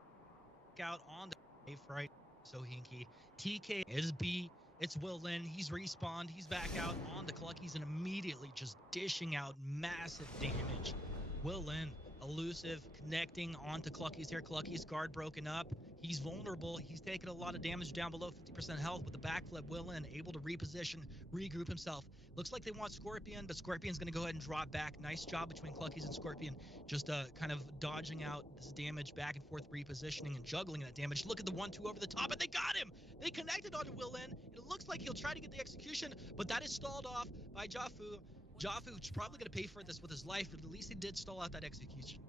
out on the safe right. Sohinki. TK is B. It's Willin. He's respawned. He's back out on the Cluckies and immediately just dishing out massive damage. Willin, elusive, connecting onto Cluckies here. Cluckies guard broken up. He's vulnerable. He's taking a lot of damage down below 50% health with the backflip. Willin able to reposition, regroup himself. Looks like they want Scorpion, but Scorpion's going to go ahead and drop back. Nice job between Cluckies and Scorpion, just kind of dodging out this damage, back and forth repositioning and juggling that damage. Look at the 1-2 over the top, and they got him! They connected onto Willin. It looks like he'll try to get the execution, but that is stalled off by Jafu. Jafu's probably going to pay for this with his life, but at least he did stall out that execution.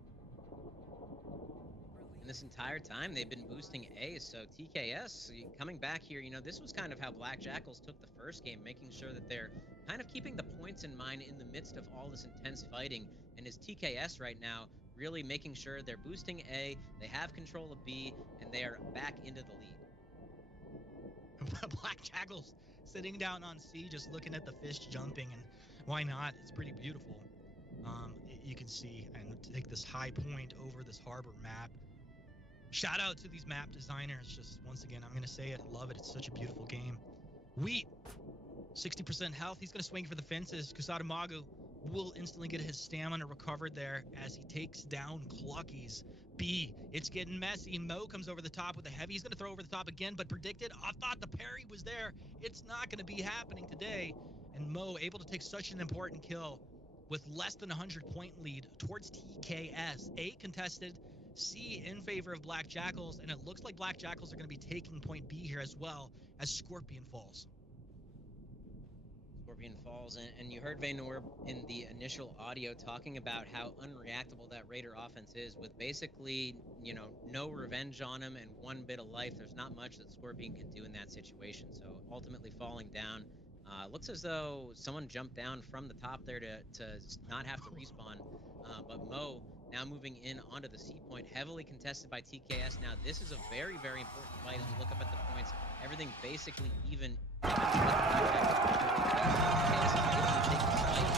This entire time they've been boosting A, so TKS coming back here, you know, this was kind of how Black Jackals took the first game, making sure that they're kind of keeping the points in mind in the midst of all this intense fighting, and is TKS right now really making sure they're boosting A, they have control of B, and they are back into the lead. Black Jackals sitting down on C, just looking at the fish jumping, and why not? It's pretty beautiful. You can see and take this high point over this harbor map. Shout out to these map designers. Just once again, I'm going to say it. Love it. It's such a beautiful game. Wheat, 60% health. He's going to swing for the fences. Kusatamagu will instantly get his stamina recovered there as he takes down Cluckies. B, it's getting messy. Mo comes over the top with a heavy. He's going to throw over the top again, but predicted. I thought the parry was there. It's not going to be happening today. And Mo able to take such an important kill with less than 100-point lead towards TKS. A contested. C in favor of Black Jackals, and it looks like Black Jackals are going to be taking point B here as well as Scorpion falls. Scorpion falls, and you heard Vaynor in the initial audio talking about how unreactable that Raider offense is, with basically, you know, no revenge on him and one bit of life. There's not much that Scorpion can do in that situation, so ultimately falling down. Looks as though someone jumped down from the top there to not have to respawn, but Mo now moving in onto the C point, heavily contested by TKS. Now, this is a very, very important fight as you look up at the points. Everything basically even. TKS is able to take this fight.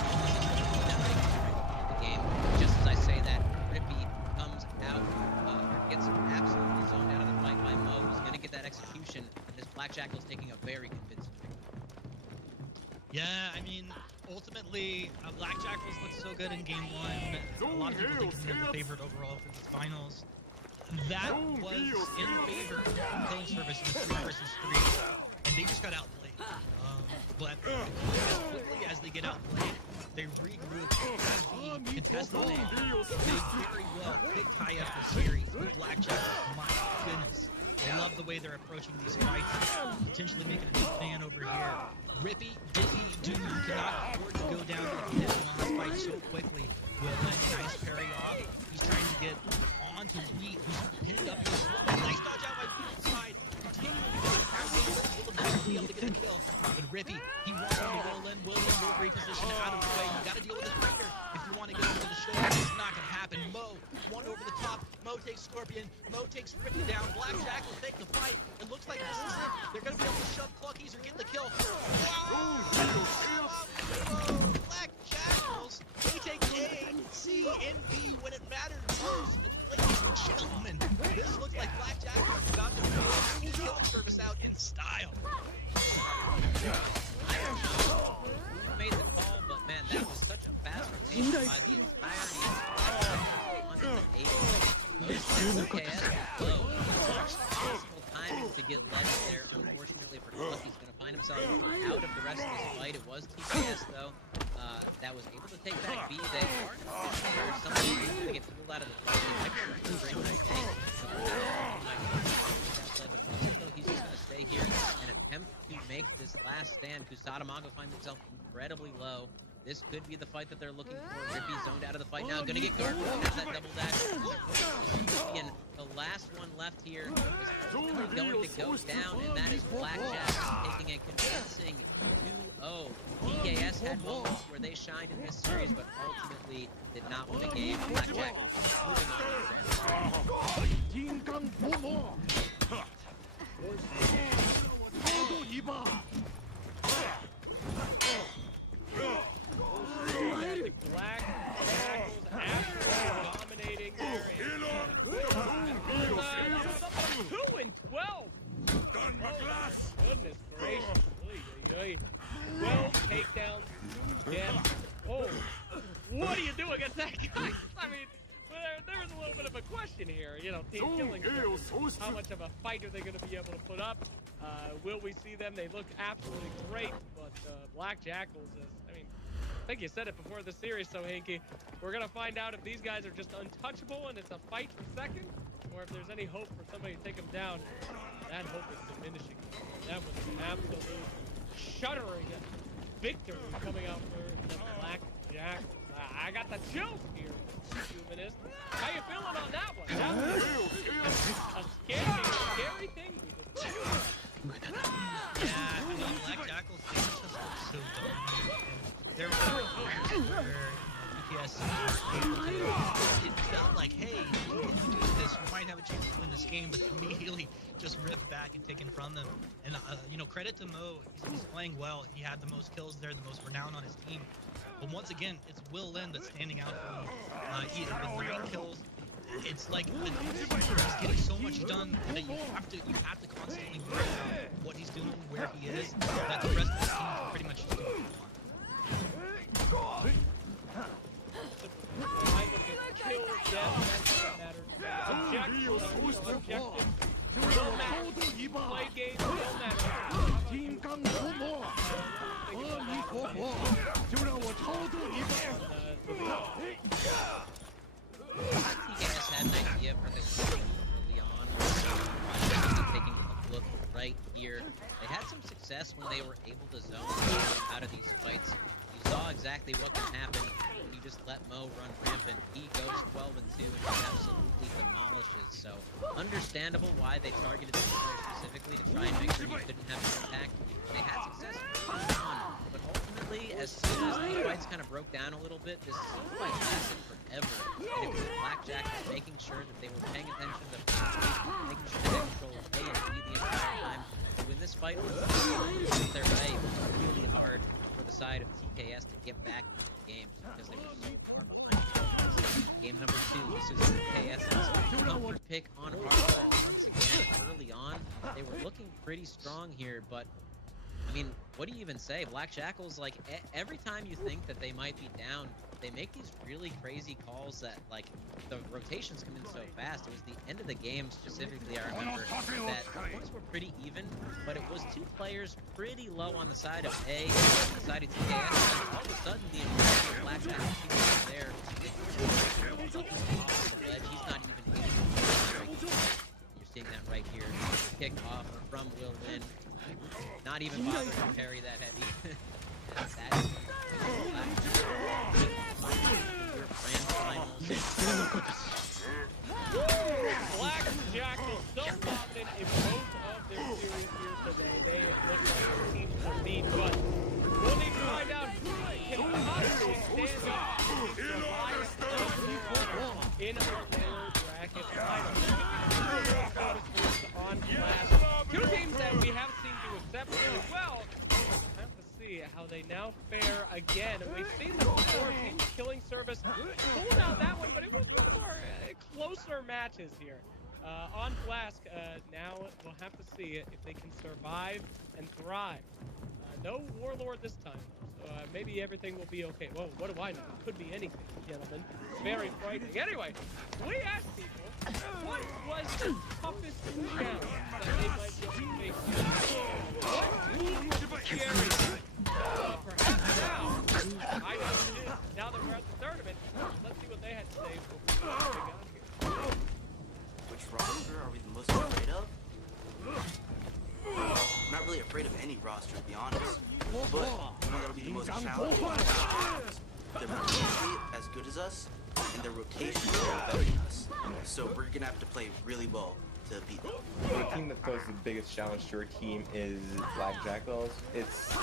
The game. Just as I say that, Rippy comes out, gets absolutely zoned out of the fight by Mo. He's going to get that execution, and this Black Jackal's taking a very convincing victory. Yeah, I mean, ultimately, Black Jackals looked so good in game one. A lot of people think they're the favorite overall for these finals. that was in favor of clone service in 3 versus 3, and they just got outplayed. But as quickly as they get outplayed, they regroup as the contestant. They very well could tie up the series. But Blackjack, my goodness, I love the way they're approaching these fights, potentially making a new fan over here. Rippy, Dippy, Dude cannot afford to go down to the pit on this fight so quickly. Will let nice parry off. He's trying to get onto Wheat, who's pinned up this one. Nice dodge out by Wheat's side. Continuing to will be able to get a kill. But Rippy, he wants him to roll in. Will reposition out of the way. You gotta deal with this breaker if you want to get over the shoulder. It's not gonna happen. Mo, one over the top. Mo takes Scorpion. Mo takes Rippy down. Blackjack will take the fight. It looks like this is it. They're gonna be able to shove Cluckies or get the kill. Wow! Black Jackals, they take A, C, and B when it mattered most. And ladies and gentlemen, this looks like Black Jackals is about to pull his kill service out in style. I don't know who made the call, but man, that was such a fast rotation by the entirety of the 180. Those TKS were low. Possible timing to get led there, unfortunately for Cluck. He's going to find himself out of the rest of this fight. It was TKS, though, that was able to take back B. They are where somebody is going to get pulled out of the fight. They might be able to bring that thing. He's just going to stay here and attempt to make this last stand. Kusatamago finds himself incredibly low. This could be the fight that they're looking for. Rippy zoned out of the fight now. Gonna get Garfield. There's that double dash. And the last one left here is ultimately going to go down, and that is Blackjack taking a convincing 2-0. TKS had moments where they shined in this series, but ultimately did not win a game. Blackjack moving on to the grand. The Black Jackals absolutely dominating there. 2-12. Done, McGlass! Goodness gracious. Oy, oy, oy. 12 takedowns, 2 deaths. Oh, what do you do against that guy? I mean, there was a little bit of a question here. You know, team killing. How much of a fight are they going to be able to put up? Will we see them? They look absolutely great, but Black Jackals is, I mean, I think you said it before the series, so Hinky. We're going to find out if these guys are just untouchable and it's a fight for second, or if there's any hope for somebody to take them down. That hope is diminishing. That was an absolute shuddering victory coming out for the Black Jackals. I got the chills here. Humanist. How you feeling on that one? That was a scary thing we just did. Yeah, I mean, Black Jackals, they just look so dominant. And there were times where UPS it felt like, hey, we can do this. We might have a chance to win this game, but immediately just ripped back and taken from them. And, you know, credit to Mo. He's playing well. He had the most kills there, the most renown on his team. But once again, it's Will Lin that's standing out for me. With 9 kills, it's like he's getting so much done that you have to constantly worry about what he's doing, where he is, that the rest of the team can pretty much just do what they want. I look at kill, death, that matters. Objective. Don't matter. Play games don't matter. TKS had an idea for the early on, taking a look right here. They had some success when they were able to zone out of these fights. You saw exactly what can happen when you just let Mo run rampant. He goes 12-2 and absolutely demolishes. So understandable why they targeted this player specifically to try and make sure he couldn't have an impact. They had success early on, but ultimately, as soon as these fights kind of broke down a little bit, this fight lasted forever. And it was Blackjack making sure that they were paying attention to the fight, making sure they had control of A and B the entire time. To win this fight was their way. It was really hard for the side of TKS to get back into the game because they were so far behind. Game number 2, this is TKS's comfort pick on hardcore once again early on. They were looking pretty strong here, but I mean, what do you even say? Black Jackals, like, every time you think that they might be down, they make these really crazy calls that, like, the rotations come in so fast. It was the end of the game specifically, I remember, that the points were pretty even, but it was 2 players pretty low on the side of A and on the side of TKS, and all of a sudden the Blackjack team was there. He's off the ledge. He's not even able to break. You're seeing that right here. Kick off from Will Win. Not even bothering to parry that heavy. That is your grand finals. Blackjack is so dominant in both of their series here today. They look like a team to beat, but we'll need to find out who can possibly stand up to the highest in our lower bracket final. On class. 2 teams that we have seen do exceptionally well. We'll have to see how they now fare again. We've seen them before. Team Killing Service pulled out that one, but it was one of our closer matches here. On Flask, now we'll have to see if they can survive and thrive. No Warlord this time. So maybe everything will be okay. Whoa, what do I know? It could be anything, gentlemen. Very frightening. Anyway, we asked people, what was the toughest challenge that they might be able to face? What team was scary? Perhaps now, I know it is. Now that we're at the tournament, let's see what they had to say before we got here. Which roster are we the most afraid of? I'm not really afraid of any roster, to be honest. But you know that'll be the most challenging. They're probably as good as us, and their rotations are better than us. So we're gonna have to play really well to beat them. The team that poses the biggest challenge to our team is Black Jackals. It's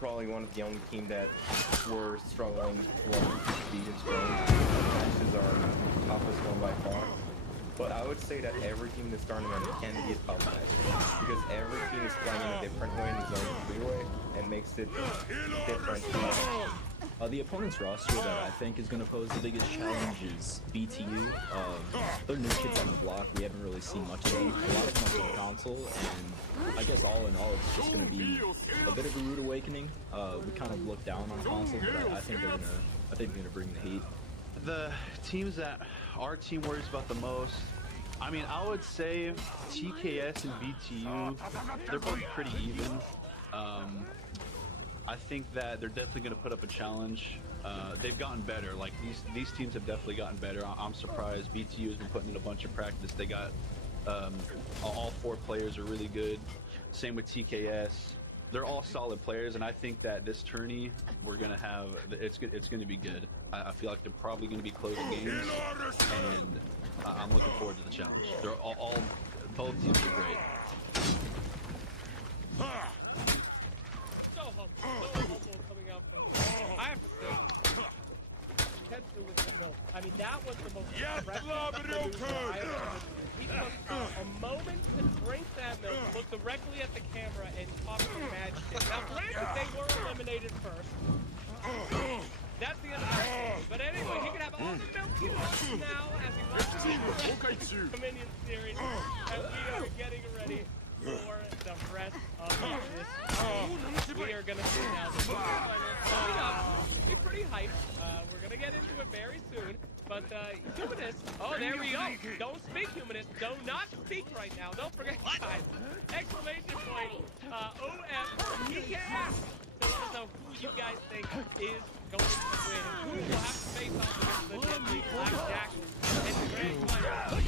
probably one of the only team that we're struggling to beat in scoring. Matches are toughest one by far. But I would say that every team in this tournament can be a tough match because every team is playing in a different way in the zone freeway and makes it different. The opponent's roster that I think is going to pose the biggest challenge is BTU. They're new kids on the block. We haven't really seen much of them. A lot of them on console, and I guess all in all, it's just going to be a bit of a rude awakening. We kind of look down on console, but I think they're gonna bring the heat. The teams that our team worries about the most, I mean, I would say TKS and BTU, they're both pretty even. I think that they're definitely going to put up a challenge. They've gotten better. Like these teams have definitely gotten better. I'm surprised. BTU has been putting in a bunch of practice. They got all 4 players are really good. Same with TKS. They're all solid players, and I think that this tourney we're gonna have it's gonna be good. I feel like they're probably gonna be closing games, and I'm looking forward to the challenge. They're both teams are great. So humble coming out from. I have to say, Ketsu with the milk. I mean, that was the most impressive maneuver I have ever seen. He took a moment to drink that milk, look directly at the camera, and talk some mad shit. Now, granted, they were eliminated first. That's the end of that story. But anyway, he can have all the milk he wants now as he watches the Minion series, and we are getting ready for the rest of this. We are going to see now the quarterfinals coming up. Be pretty hyped. We're going to get into it very soon. But Humanist, oh, there we go. Don't speak, Humanist. Do not speak right now. Don't forget, guys. Exclamation point. OF. He can. So let us know who you guys think is going to win. Who will have to face off against the deadly Blackjack in the grand final.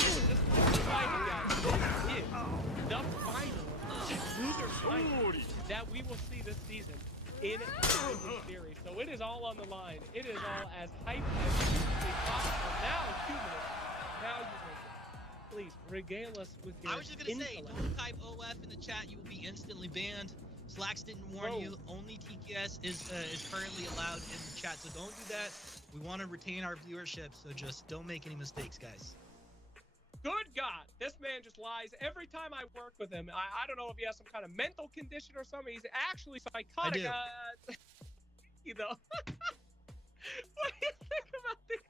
Just the final, guys. This is the final, loser final that we will see this season in the series. So it is all on the line. It is all as hyped as possible. Now, Humanist. Now, Humanist. Please regale us with your I was just gonna say, don't type OF in the chat. You will be instantly banned. Slacks didn't warn you. Only TKS is currently allowed in the chat, so don't do that. We want to retain our viewership, so just don't make any mistakes, guys. Good God, this man just lies every time I work with him. I don't know if he has some kind of mental condition or something. He's actually psychotic. I do. You know. What do you think about these